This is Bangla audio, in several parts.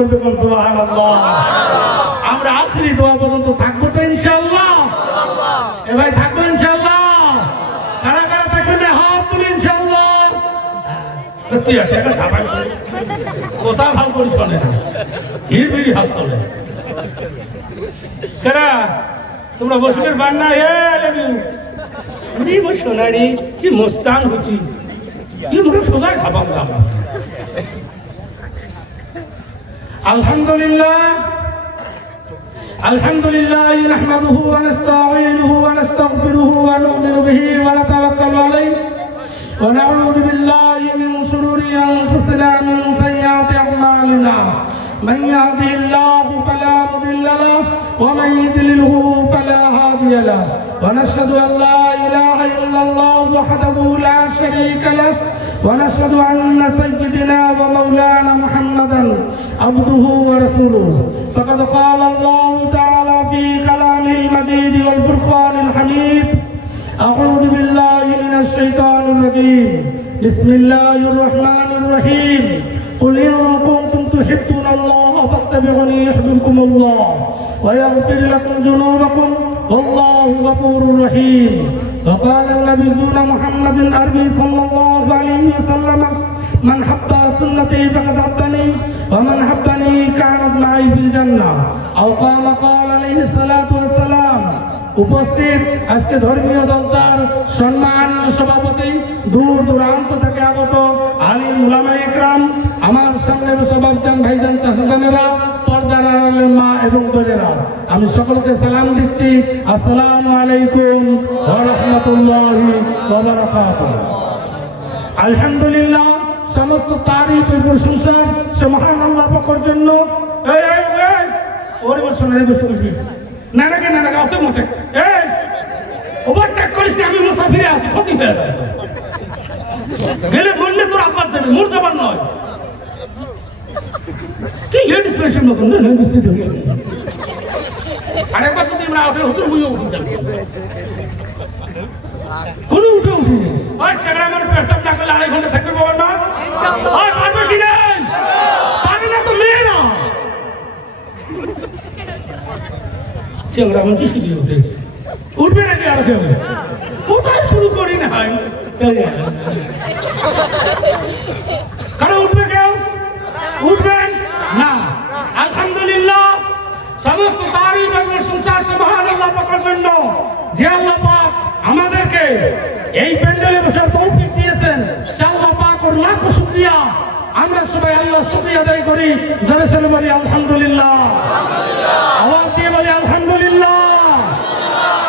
করবে কোন সুবহানাল্লাহ। আমরা আখেরি দোয়া পর্যন্ত থাকবো তো ইনশাআল্লাহ? এ ভাই থাকবো ইনশাআল্লাহ? কারা কারা থাকবেন হাত তুলে ইনশাআল্লাহ। তুই একটা সাবাই কথা ভালো করে শোনে না, হিড়বিড়ি হাত তোলে। কারা তোমরা বসবের বান্না সোনারি কি মোস্তান হচ্ছি সোজায় খাবাম খাবা। আলহামদুলিল্লাহ আলহামদুলিল্লাহ নাহমাদুহু ওয়া নাস্তাঈনুহু ওয়া নাস্তাগফিরুহু ওয়া নু'মিনু বিহি ওয়া নাতাওয়াক্কালু আলাইহি ওয়া নাউযু বিল্লাহি মিন শুরুরি আনফুসিনা ওয়া মিন সাইয়্যাতি আ'মালিনা। من يهده الله فلا مضل له ومن يضلله فلا هادي له ونشهد أن لا إله إلا الله وحده لا شريك له ونشهد أن سيدنا ومولانا محمدا عبده ورسوله فقد قال الله تعالى في كلامه المجيد والفرقان الحميد أعوذ بالله من الشيطان الرجيم بسم الله الرحمن الرحيم قل إن كنتم تحبون الله فاتبعوني يحببكم الله ويغفر لكم ذنوبكم والله غفور رحيم. وقال النبيون محمد العربي صلى الله عليه وسلم من حب سنتي فقد حبني ومن حبني كانت معي في الجنة أو قال عليه الصلاة والسلام. উপস্থিত আজকে ধর্মীয় জলসার সম্মানীয় সভাপতি, দূর দূরান্ত থেকে আগত আলিম উলামায়ে ইকরাম, আমার সামনে সবাবজান ভাইজান চাচাজানেরা, পর্দার আড়ালের মা এবং বোনেরা, আমি সকলকে সালাম দিচ্ছি। আসসালামু আলাইকুম ওয়া রাহমাতুল্লাহি ওয়া বারাকাতুহু। আলহামদুলিল্লাহ, সমস্ত তারিফ ও প্রশংসা সে মহান আল্লাহ পাকের জন্য। ওরে বসুন বসুন না নাকি না নাকি অত মতে এই ওভারটেক করিস না, আমি মুসাফিরে আছি, ক্ষতি হয়ে যাবে গেলে মরলে তোর আব্বার যাবে, মোর যাবার নয়। কি লেডিস পেশেন্ট মতন না বুঝতে হবে। আরেকবার যদি আমরা আপনি হুজুর বুঝে উঠে যাবে কোন উঠে উঠিনি। ওই ঝগড়া আমার পেশাব না করলে 2.5 ঘন্টা থাকবে বাবা না ইনশাআল্লাহ। ওই পারবে কি না? পারবে না তো মেয়েরা চেংড়া মঞ্চে শুধু উঠে উঠবে নাকি আর কেউ? কোথায় শুরু করি না হয় কারণ উঠবে কেউ? উঠবেন না। আলহামদুলিল্লাহ, সমস্ত তারিফ এবং প্রশংসা মহান আল্লাহ পাকের জন্য, যে আল্লাহ পাক আমাদেরকে এই প্যান্ডেলে বসার তৌফিক দিয়েছেন। সে আল্লাহ পাকের লাখ শুকরিয়া। আমরা সবাই আল্লাহ শুকরিয়া আদায় করি। জোরে জোরে বলি আলহামদুলিল্লাহ, আওয়াজ দিয়ে বলি আলহামদুলিল্লাহ।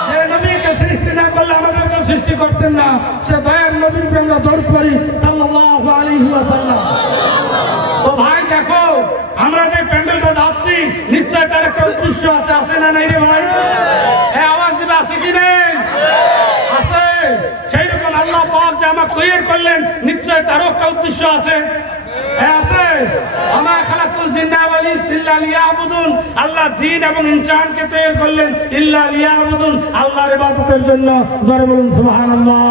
যে নবীকে সৃষ্টি না করলে আমাদেরকে সৃষ্টি করতেন না, সে দয়ার নবীর উপরে আমরা দরুদ পড়ি সাল্লাল্লাহু আলাইহি ওয়াসাল্লাম। তো ভাই দেখো, আমরা যে প্যান্ডেলটা যাচ্ছি নিশ্চয় তার একটা উদ্দেশ্য আছে, আছে না নাই রে ভাই? এই আওয়াজ দিবে আছে কি নেই? আছে। সেই রকম আল্লাহ পাক যে আমাকে তৈরি করলেন, নিশ্চয় তারও একটা উদ্দেশ্য আছে। আল্লাহ জিন এবং ইনসানকে তৈরি করলেন ইল্লা লিয়াবুদুন, আল্লাহর ইবাদতের জন্য। জোরে বলুন সুবহানাল্লাহ।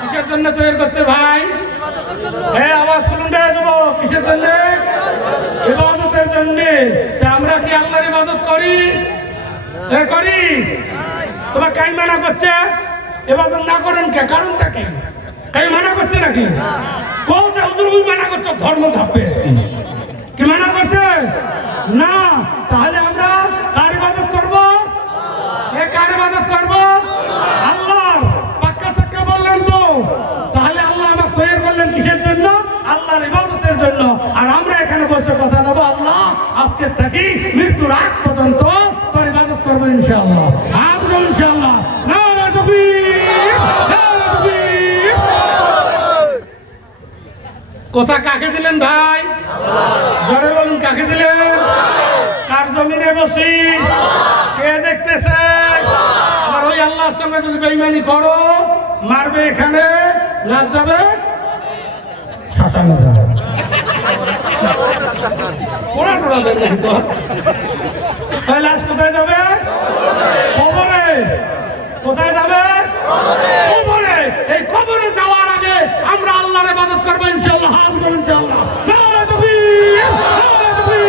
কিসের জন্য তৈরি করছে ভাই? ইবাদতের জন্য। এই আওয়াজ শুনুন রে যুবক, কিসের জন্য? ইবাদতের জন্য। তা আমরা কি আল্লাহর ইবাদত করি? করি। তোমার কাই মানা করছে ইবাদত না করেন কে? কারণটা কি? কাই মানা করছে নাকি? কোনটা হুজুর মানা করছে? ধর্ম ঝাপে কি মানা করছে না? তাহলে আমরা কার ইবাদত করব? কার ইবাদত করব? আল্লাহর। পাক্কা সাক্কা বললেন তো? তাহলে আল্লাহ আমাকে তৈরি করলেন কিসের জন্য? আল্লাহর ইবাদতের জন্য। আর আমরা এখানে বসে কথা দেবো, আল্লাহ আজকে থেকে মৃত্যুর আগ পর্যন্ত তোর ইবাদত করবো ইনশাআল্লাহ। আজকে ইনশাআল্লাহ। নারে তাকবীর, নারে তাকবীর। কথা কাকে দিলেন ভাই? জোরে বলুন, কাকে দিলেন? কার জমিনে বসি? কে দেখতেছে? আর ওই আল্লাহর সঙ্গে যদি বেঈমানি করো, মারবে এখানে, লাশ যাবে শ্মশানে যাবে। কোড়া টোড়া দেবে তো। লাশ কোথায় যাবে? কবরে। কোথায় যাবে? কবরে। এই কবরে যাওয়ার আগে আমরা আল্লাহর ইবাদত করব ইনশাআল্লাহ। ইনশাআল্লাহ। নারে তাকবীর, নারে তাকবীর।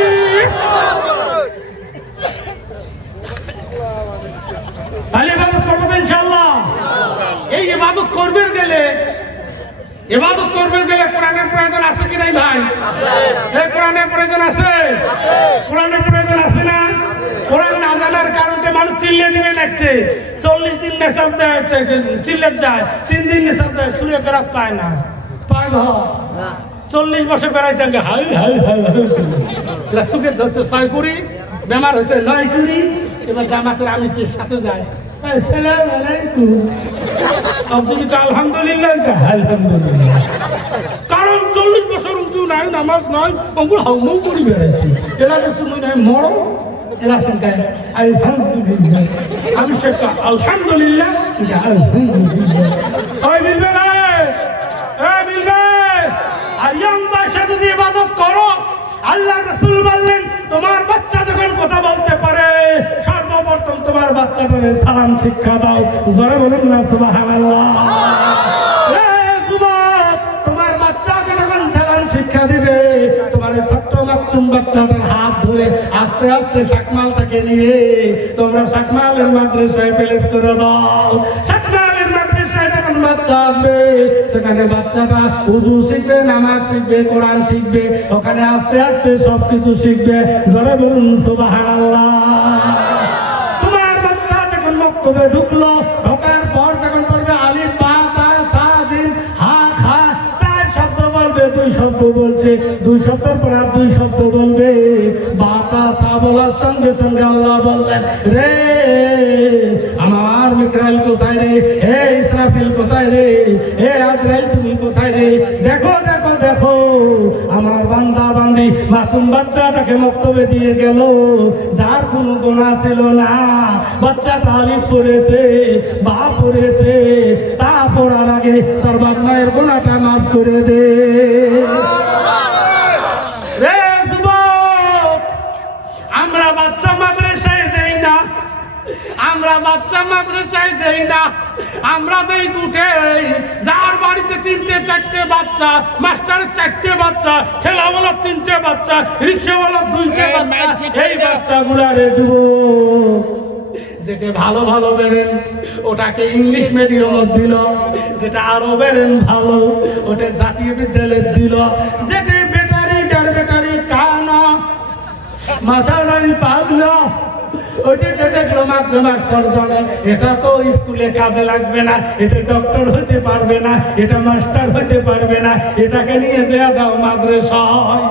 কোরআনের প্রয়োজন আছে? কোরআনের প্রয়োজন আছে না? কোরআন না জানার কারণে মানুষ চিল্লে দিবে লাগছে। 40 দিন নেশাব দেয়, চিল্লে যায়, 3 দিন নেশাব দেয়, সূর্য কেরাত পায় না, পায় না। 40 বছর বেড়াইছে, হাই হাই হাই হাই সুখের ধরছে 6 কুড়ি, বেমার হয়েছে 9 কুড়ি, এবার জামাতের আমি সাথে যায়, আলহামদুলিল্লাহ আলহামদুলিল্লাহ। কারণ 40 বছর উঁচু নাই, নামাজ নয়, অঙ্গুর হাউমৌ করে বেড়াইছি। এরা দেখছো নয় মরো, এরা সংখ্যায় আলহামদুলিল্লাহ, আমি সেটা আলহামদুলিল্লাহ আলহামদুলিল্লাহ। আর ইয়ং বয়সে যদি ইবাদত করো, আল্লাহ রাসূল বললেন তোমার বাচ্চা যখন কথা বলতে পারে, সর্বপ্রথম তোমার বাচ্চাটাকে সালাম শিক্ষা দাও। জোরে বলুন না সুবহানাল্লাহ। তোমার বাচ্চাকে যখন সালাম শিক্ষা দিবে, তোমার ছোট্ট মাসুম বাচ্চাটার হাত ধরে আস্তে আস্তে শাকমালটাকে নিয়ে তোমরা শাকমালের মাদ্রাসায় প্লেস করে দাও। শাকমালের মাদ্রাসায় যখন বাচ্চা আসবে, সেখানে বাচ্চাটা উযু শিখবে, নামাজ শিখবে, কোরআন শিখবে, ওখানে আস্তে আস্তে সবকিছু শিখবে। জোরে বলুন সুবহানাল্লাহ। তোমার বাচ্চা যখন মক্তবে ঢুকলো, ঢোকার পর যখন পড়বে আলিফ বা তা সা জিম হা খা, 4 শব্দ বলবে, 2 শব্দ বলছে, 2 শব্দের পর আর 2 শব্দ বলবে। বা তা সা বলার সঙ্গে সঙ্গে আল্লাহ বললেন, রে আমার মিকরাইল কোথায় রে, হে ইসরাফিল কোথায় রে, হে আজরাইল তুমি কোথায় রে? দেখো দেখো দেখো, আমার বান্দা বান্দি মাসুম বাচ্চাটাকে মক্তবে দিয়ে গেল, যার কোনো গুনাহ ছিল না। বাচ্চাটা আলিফ পড়েছে, বা পড়েছে, তা পড়ার আগে তার বাপ মায়ের গুনাহটা মাফ করে দে। রে যুবক, আমরা বাচ্চা মাদ্রাসায় দেই না, আমরা বাচ্চা মাদ্রাসায় দেই না, আমরা দেই গুটে। যার বাড়িতে 3টে 4টে বাচ্চা, মাস্টারের 4টে বাচ্চা, ঠেলাওয়ালার 3টে বাচ্চা, রিক্সাওয়ালার 2টে বাচ্চা, এই বাচ্চাগুলা রে যুবক, যেটা ভালো ভালো বেরেন ওটাকে ইংলিশ মিডিয়াম দিল, যেটা আরো বেরেন ভালো ওটা জাতীয় বিদ্যালয়ে দিল, যেটা বেটারি যার বেটারি কানা মাথা নাই পাগলা, ওটাকে দেখলো মাস্টার জানে এটা তো স্কুলে কাজে লাগবে না, এটা ডক্টর হতে পারবে না, এটা মাস্টার হতে পারবে না, এটাকে নিয়ে যে দাও মাদ্রাসায়।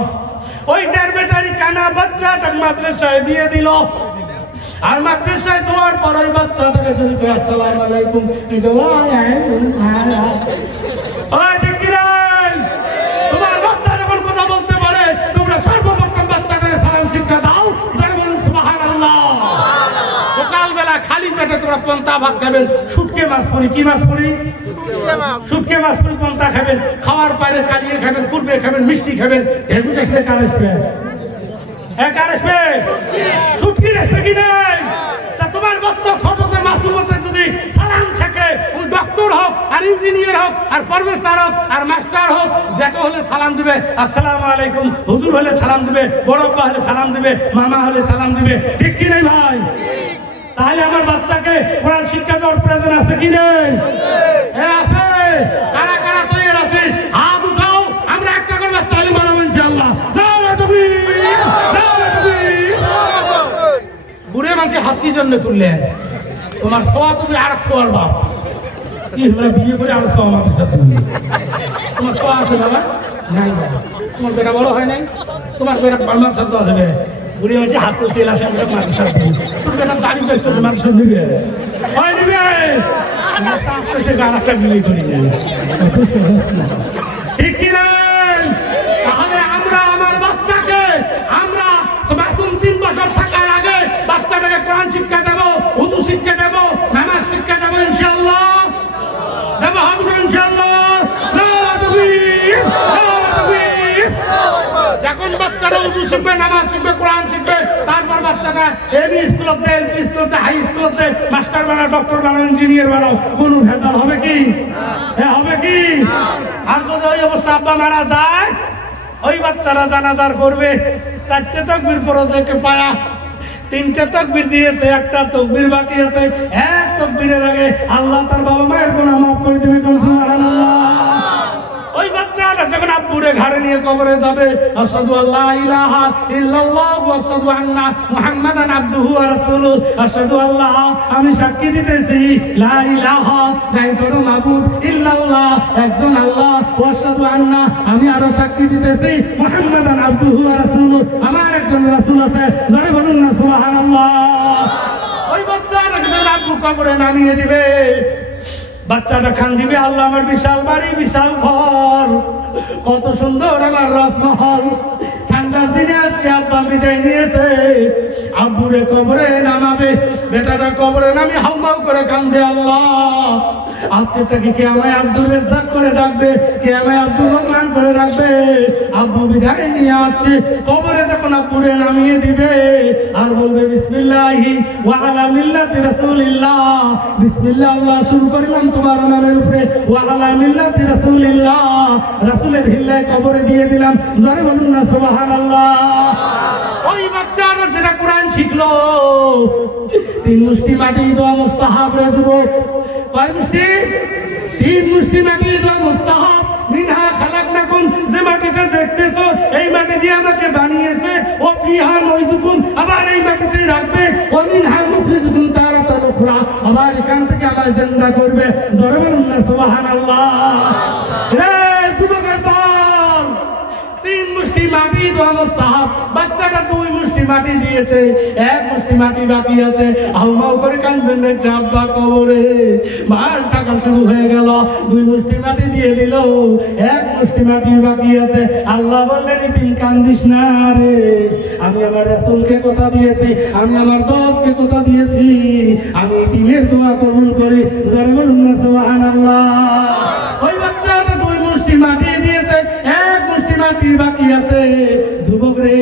ওইটার বেটারি কানা বাচ্চাটা মাদ্রাসায় দিয়ে দিল। আর মাদ্রাসায় দেওয়ার পর ওই বাচ্চাটাকে যদি আসসালামু আলাইকুম, তোমার বাচ্চা যখন কথা বলতে পারে, তোমরা সর্বপ্রথম বাচ্চাটাকে সালাম শিক্ষা দাও। সকালবেলা খালি পেটে তোমরা পন্তা ভাত খাবেন, শুটকে মাছ পড়ি, কি মাছ পড়ি? শুটকে মাছ পড়ি, পন্তা খাবেন, খাওয়ার পরে কালিয়ে খাবেন, কুরবে খাবেন, মিষ্টি খাবেন। ঢেকুর আসলে কার আসবে? কার আসবে? শুটকি আসবে কি নাই? তা তোমার বাচ্চা ছোটতে মাসুমতে যদি সালাম শেখে, ওই ডক্টর হোক আর ইঞ্জিনিয়ার হোক আর প্রফেসর হোক আর মাস্টার হোক, যেটা হলে সালাম দিবে আসসালামু আলাইকুম, হুজুর হলে সালাম দিবে, বড় আব্বা হলে সালাম দিবে, মামা হলে সালাম দিবে। ঠিক কি নাই ভাই? তাহলে আমার বাচ্চাকে কোরআন শিক্ষা দেওয়ার প্রয়োজন আছে কি নেই? আছে। কারা কারা তৈরি আছিস? হাত উঠাও, আমরা একটা করে বাচ্চা হলে মানাবো ইনশাআল্লাহ। বুড়ে মানুষকে হাত কি জন্য তুললেন? তোমার সোয়া তুমি আর এক সোয়ার বাপ কি বিয়ে করে আরো সোয়া মাসের সাথে তোমার সোয়া আছে বাবা? নাই বাবা। তোমার বেটা বড় হয় নাই? তোমার বেটা বার্মার সাথে আসবে, বুড়ি হচ্ছে হাত করছে এলার সাথে মাছের সাথে, তোর বেটা দাড়ি করছে মাছের সাথে দিবে, হয় দিবে আর একটা বিয়ে করি নাই। ঠিক কি নাই? তাহলে আমরা আমার বাচ্চাকে, আমরা মাসুম 3 বছর থাকার আগে বাচ্চাটাকে কোরআন শিক্ষা দেবো, উযু শিক্ষা দেবো, নামাজ শিক্ষা দেবো ইনশাআল্লাহ। দেবো হবে ইনশাআল্লাহ। যখন বাচ্চারা উযু শিখবে, নামাজ শিখবে, কোরআন শিখবে, তারপর বাচ্চাটা এমই স্কুলতে, এলপি স্কুলতে, হাই স্কুলতে মাস্টার বানাও, ডক্টর বানাও, ইঞ্জিনিয়ার বানাও, কোনো ভেজাল হবে কি? হবে কি? আর যদি ওই অবস্থা আব্বা মারা যায়, ওই বাচ্চারা জানাজার করবে, 4টে তাকবীর পড়েছে পায়া, 3টে তাকবীর দিয়েছে, একটা তাকবীর বাকি আছে। এক তাকবীরের আগে আল্লাহ তার বাবা মায়ের গুনাহ মাফ করে দিবে। সুবহানাল্লাহ। ওই বাচ্চাটা যখন আব্বু আব্বুরে ঘাড়ে নিয়ে কবরে যাবে, আশহাদু আল্লা ইলাহা ইল্লাল্লাহ ওয়া আশহাদু আন্না মুহাম্মাদান আবদুহু ওয়া রাসূলুহু, আশহাদু আল্লাহ আমি সাক্ষী দিতেছি লা ইলাহা নাই কোনো মাবুদ ইল্লাল্লাহ একজন আল্লাহ, ওয়া আশহাদু আন্না আমি আরো সাক্ষী দিতেছি মুহাম্মাদান আবদুহু ওয়া রাসূলুহু আমার একজন রাসূল আছে, জোরে বলুন না সুবহানাল্লাহ। ওই বাচ্চাটাকে যখন আব্বু কবরে নামিয়ে দিবে, বাচ্চাটা খান দিবে, আল্লাহ আমার বিশাল বাড়ি বিশাল ঘর, কত সুন্দর আমার রাজমহল, ঠান্ডার দিনে আজকে আব্বা বিদায় নিয়েছে, আব্বুরে কবরে নামাবে, বেটাটা কবরে নামি হাউমাউ করে কান্দে, আল্লাহ আজকে থেকে কে আমায় আব্দুল রেজ্জাক করে ডাকবে, কে আমায় আব্দুল রহমান করে ডাকবে, আব্বু বিদায় নিয়ে আসছে, কবরে যখন আব্বুরে নামিয়ে দিবে আর বলবে বিসমিল্লাহি ওয়া আলা মিল্লাতি রাসূলিল্লাহ, বিসমিল্লাহ আল্লাহ শুরু করলাম তোমার নামের উপরে, ওয়া আলা মিল্লাতি রাসূলিল্লাহ রাসূলের হিল্লায় কবরে দিয়ে দিলাম, জোরে বলুন না সুবহানাল্লাহ। ওই বাচ্চারা যেটা কোরআন শিখলো, 3 মুষ্টি মাটি দোয়া মুস্তাহাব রে যুবক, কয় মুষ্টি? 3 মুষ্টি মাটি দোয়া মুস্তাহাব, মিনহা খালাকনাকুম, যে মাটিটা দেখতেছো এই মাটি দিয়ে আমাকে বানিয়েছে, ও ফিহা নুইদুকুম আবার এই মাটিতে রাখবে, ও মিনহা মুখরিজুকুম তারাতান উখরা আবার এখান থেকে আবার জিন্দা করবে, জোরে বলুন না সুবহানাল্লাহ। রে যুবকের দল, 3 মুষ্টি মাটি দোয়া মুস্তাহাব, বাচ্চাটা 2 মুষ্টি মাটি দিয়েছে, 1 মুষ্টি মাটি বাকি আছে, হাউমাউ করে কাঁদবেন না, আব্বা কবরে মার টাকা শুরু হয়ে গেল, 2 মুষ্টি মাটি দিয়ে দিল, 1 মুষ্টি মাটি বাকি আছে, আল্লাহ বললেন ইতিম কান্দিস না রে, আমি আমার রাসূলকে কথা দিয়েছি, আমি আমার দোস্তকে কথা দিয়েছি, আমি ইতিমের দোয়া কবুল করি, জোরে বলুন না সুবহানাল্লাহ। ওই বাচ্চাটা 2 মুষ্টি মাটি দিয়েছে, 1 মুষ্টি মাটি বাকি আছে, যুবক রে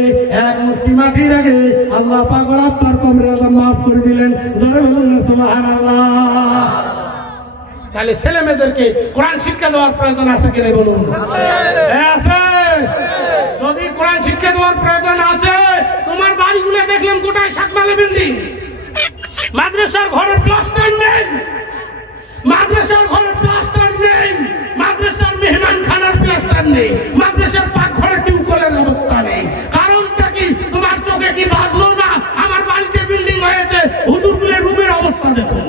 1 মুষ্টি মাটির আগে আল্লাহ পাক আপনার কবরে আল্লাহ মাফ করে দিলেন, জোরে বলুন না সুবহানাল্লাহ। তাহলে ছেলে মেয়েদেরকে কোরআন শিক্ষা দেওয়ার প্রয়োজন আছে কি নাই বলুন? আছে। যদি কোরআন শিক্ষা দেওয়ার প্রয়োজন আছে, তোমার বাড়িগুলো দেখলাম গোটায় শাকমালে বিল্ডিং, মাদ্রাসার ঘরের প্লাস্টার নেই, মাদ্রাসার ঘরের প্লাস্টার নেই, মাদ্রাসার মেহমানখানার প্লাস্টার নেই, মাদ্রাসার পাকঘরের টিউবওয়েলের অবস্থা নেই, কারণটা কি? তোমার চোখে কি বাজলো না? আমার বাড়িতে বিল্ডিং হয়েছে, হুজুরগুলোর রুমের অবস্থা দেখুন,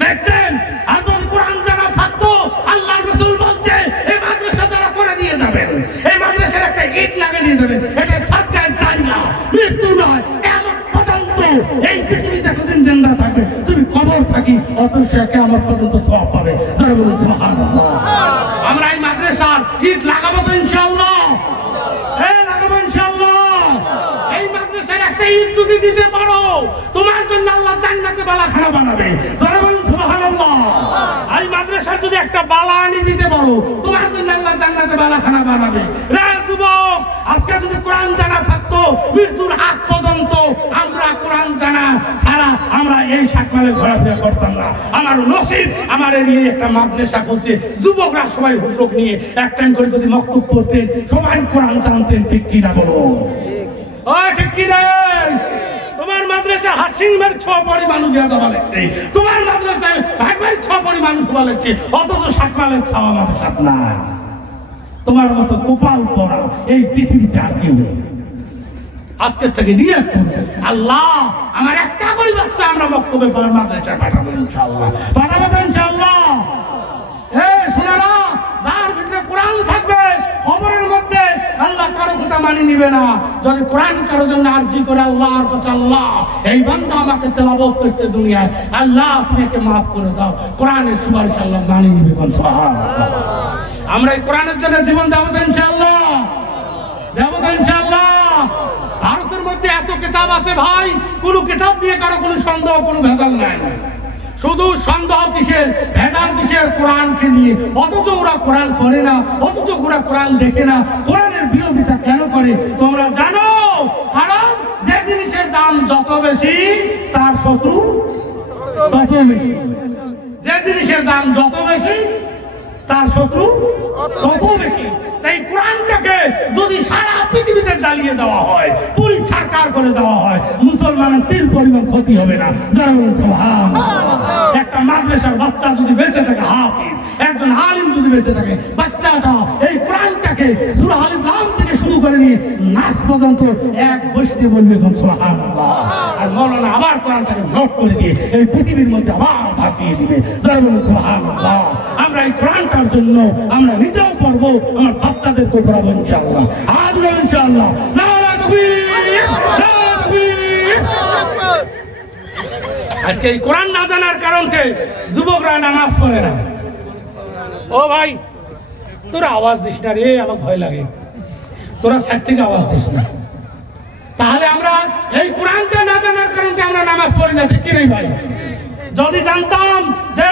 দেখছেন? আর যদি কোরআন জানা থাকতো, আল্লাহর রাসূল বলছে এই মাদ্রাসা যারা করে দিয়ে যাবেন, এই মাদ্রাসার একটা ইট লাগিয়ে দিয়ে যাবেন, এটা সাদকায়ে জারিয়া, মৃত্যু নয়, কিয়ামত পর্যন্ত এই পৃথিবীতে যতদিন জিন্দা থাকবে, তুমি কবর থাকি অবশ্যই কিয়ামত পর্যন্ত সওয়াব পাবে, যারা বলুন সুবহানাল্লাহ। আমরা এই মাদ্রাসার ইট লাগাবো তো ইনশাআল্লাহ, হ্যাঁ লাগাবো ইনশাআল্লাহ। এই মাদ্রাসার একটা ইট যদি দিতে পারো, তোমার জন্য আল্লাহ জান্নাতে বালাখানা বানাবে, যারা বলুন সুবহানাল্লাহ। এই মাদ্রাসার যদি একটা বালা আনি দিতে পারো, তোমার জন্য আল্লাহ জান্নাতে বালাখানা বানাবে। রে যুবক, আজকে যদি কোরআন জানা থাকতো, মৃত্যুর আগ পর্যন্ত আমরা কোরআন জানা ছাড়া আমরা এই শাকমালে ঘোরাফেরা করতাম না। আমার নসিব, আমার এরিয়ে একটা মাদ্রাসা করছে, যুবকরা সবাই হুজুর নিয়ে এক টাইম করে যদি মক্তব পড়তেন, সবাই কোরআন জানতেন, ঠিক কি না বলো? ও ঠিক কি না? তোমার মাদ্রাসা হাসিমের 6 পরি মানুষ যাওয়া লাগছে, তোমার মাদ্রাসায় ভাইয়ের 6 পরি মানুষ হওয়া লাগছে, অথচ শাকমালের ছাওয়া মাদ্রাসা নাই। তোমার মতো কোপাল পড়া এই পৃথিবীতে আর কেউ নেই। আজকের থেকে নিয়ে আল্লাহ আমার একটা করে বাচ্চা আমরা বক্তব্যে পড়ার মাদ্রাসায় পাঠাবো ইনশাআল্লাহ, পাঠাবো ইনশাআল্লাহ। শোনারা, যার ভিতরে কোরআন থাকবে, খবরের মধ্যে আল্লাহ কারো কথা মানি নিবে না। যদি কোরআন কারো জন্য আরজি করে আল্লাহর কাছে, আল্লাহ এই বান্দা আমাকে তেলাওয়াত করতে দুনিয়ায়, আল্লাহ তুমি একে মাফ করে দাও, কোরআনের সুপারিশ আল্লাহ মানি নিবে। সুবহানাল্লাহ। আমরা এই কোরআনের জন্য জীবন দেব ইনশাআল্লাহ, দেব ইনশাআল্লাহ। ভারতের মধ্যে এত কিতাব আছে ভাই, কোন কিতাব নিয়ে কারো কোনো সন্দেহ, কোনো ভেজাল নাই। শুধু সন্দেহ কিসের, ভেজাল কিসের? কোরআনকে নিয়ে। অথচ ওরা কোরআন করে না, অথচ ওরা কোরআন দেখে না। কোরআনের বিরোধিতা কেন করে তোমরা জানো? কারণ যে জিনিসের দাম যত বেশি, তার শত্রু তত বেশি। যে জিনিসের দাম যত বেশি, তার শত্রু তত বেশি। তাই কোরআনটাকে যদি সারা পৃথিবীতে জ্বালিয়ে দেওয়া হয়, পুরি ছারকার করে দেওয়া হয়, মুসলমানের 3 পরিমাণ ক্ষতি হবে না। যারা বলেন সুবহানাল্লাহ। একটা মাদ্রাসার বাচ্চা যদি বেঁচে থাকে, হাফিজ একজন আলিম যদি বেঁচে থাকে, বাচ্চাটা এই কোরআনটাকে থেকে সূরা আলিফ লাম থেকে শুরু করে নিয়ে নাস পর্যন্ত এক বসতে বলবে সুবহানাল্লাহ। আর মাওলানা আবার কোরআনটাকে নোট করে দিয়ে এই পৃথিবীর মধ্যে আবার ভাসিয়ে দিবে। জয় বলুন সুবহানাল্লাহ। আমরা এই কোরআনটার জন্য আমরা নিজেও পড়বো, আমার বাচ্চাদেরকে পড়াবো ইনশাআল্লাহ। আজ ইনশাআল্লাহ। নারা তাকবীর, নারা তাকবীর। আজকে এই কোরআন না জানার কারণে যুবকরা নামাজ পড়ে না। ও ভাই, তোরা আওয়াজ দিস না রে, আমার ভয় লাগে। তোরা সাইড থেকে আওয়াজ দিস না। তাহলে আমরা এই কোরআনটা না জানার কারণে আমরা নামাজ পড়ি না, ঠিক কি নেই ভাই? যদি জানতাম যে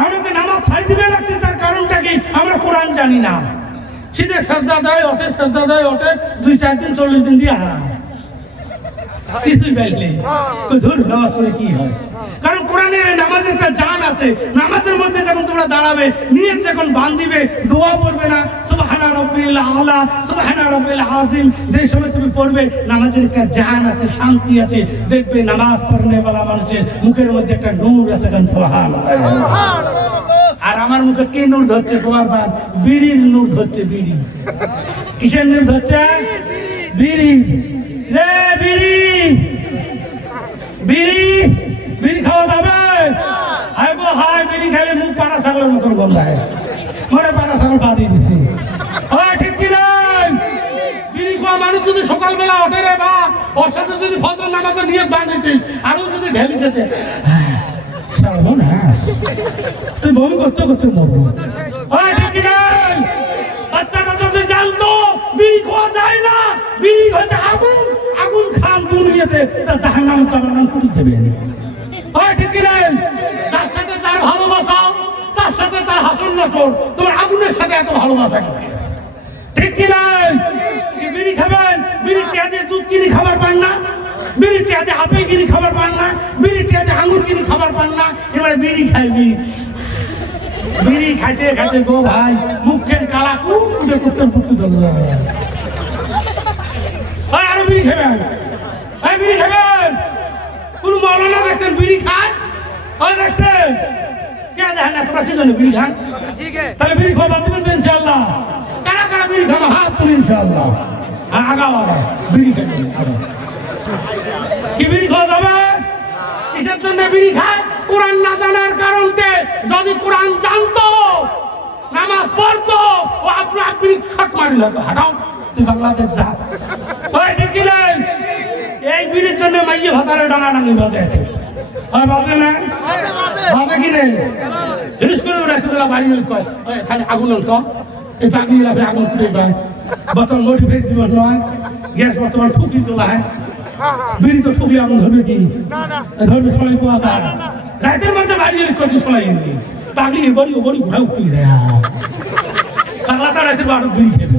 আমরা যে নামাজ ছাড়ি দিবে লাগছে, তার কারণটা কি? আমরা কোরআন জানি না। সিধে সাজদা দেয় ওঠে, সাজদা দেয় ওঠে, 2-4 দিন 40 দিন দিয়ে কিছুই পাইলে ধর নামাজ পড়ে কি হয়? কারণ কোরআনের নামাজের একটা জান আছে। নামাজের মধ্যে যখন তোমরা দাঁড়াবে, নিয়ত যখন বাঁধিবে, দোয়া পড়বে না সুবহানা রাব্বিল আলা, সুবহানা রাব্বিল আযীম, যে সময় তুমি পড়বে, নামাজের একটা জান আছে, শান্তি আছে। দেখবে নামাজ পড়নে वाला মানুষের মুখের মধ্যে একটা নূর আছে। গান সুবহানাল্লাহ। আর আমার মুখে কি নূর ধরছে? বারবার বিড়ির নূর ধরছে। বিড়ি কিসের নূর ধরছে? বিড়ি। রে বিড়ি, বিড়ি, বিড়ি খাওয়া যাবে? হায় গো হায়, বিড়ি খাইলে মুখ পাটা ছাগলের মতন গন্ধায়। মনে পাটা ছাগল পা দিয়ে দিছি। ঠিক কি নাই? বিড়ি খাওয়া মানুষ যদি সকালবেলা ওঠে রে বা, ওর সাথে যদি ফজর নামাজে নিয়ত বাঁধেছিস, আরো যদি ঢেলি খেতে, তুই বমি করতে করতে মরবো। ঠিক কি নাই? বাচ্চাটা যদি জানতো বিড়ি খাওয়া যায় না, বিড়ি হচ্ছে আগুন, আগুন খান দুনিয়াতে, তার জাহান্নাম জাহান্নাম পুড়ি যাবে। ঠিক কি নাই? তার সাথে তার ভালোবাসা, তার সাথে তার হাসন নাচর, তোমার আগুনের সাথে এত ভালোবাসা কি? ঠিক কি নাই? বিড়ি খাবেন, বিড়ির টিয়াতে দুধ কিনে খাবার পান না, বিড়ির টিয়াতে আপেল কিনে খাবার পান না, বিড়ির টিয়াতে আঙুর কিনে খাবার পান না, এবারে বিড়ি খাইবি। বিড়ি খাইতে খাইতে গো ভাই মুখের কালা কুকুরে কুত্তর কুকুর আরো বিড়ি খাবেন। বিড়ি খাবেন, কোন মাওলানা দেখছেন বিড়ি খায়? দেখছেন? দেখেন না, তোমরা কি জন্য বিড়ি খান? তাহলে বিড়ি খাওয়া বাদ দেবেন ইনশাআল্লাহ। কারা কারা বিড়ি খাবো হাত তুলি ইনশাআল্লাহ। আগাও আগাও বিড়ি খাবেন। কি বিড়ি খাওয়া যাবে? কিসের জন্য বিড়ি খায়? কোরআন না জানার কারণে। যদি কোরআন জানতো, নামাজ পড়তো, ও আপনার বিড়ি শট মারি লাগবে। হাঁটাও, তুই বাংলাদেশ যা। ঠিক কি নাই? এই বিড়ির জন্য মাইয়ে ভাতারে ডাঙাডাঙি বাজে। বাজে না? বাজে কি নেই? হিরিস করে রাখতে বাড়ি মিল কয় খালি আগুন তো এই পাখি আগুন ফুটে যায়। বর্তমান মোটিভেট জীবন নয়, গ্যাস বর্তমান ঠুকি চলা হয়। বিড়ি তো ঠুকলে আগুন ধরবে কি? ধরবে সবাই পাওয়া যায়। রাতের মধ্যে বাড়ি কটি সবাই এমনি পাগলি বড়ি বড়ি ঘোরা উঠি রে। পাগলা তো রাতের বারো বিড়ি খেবে।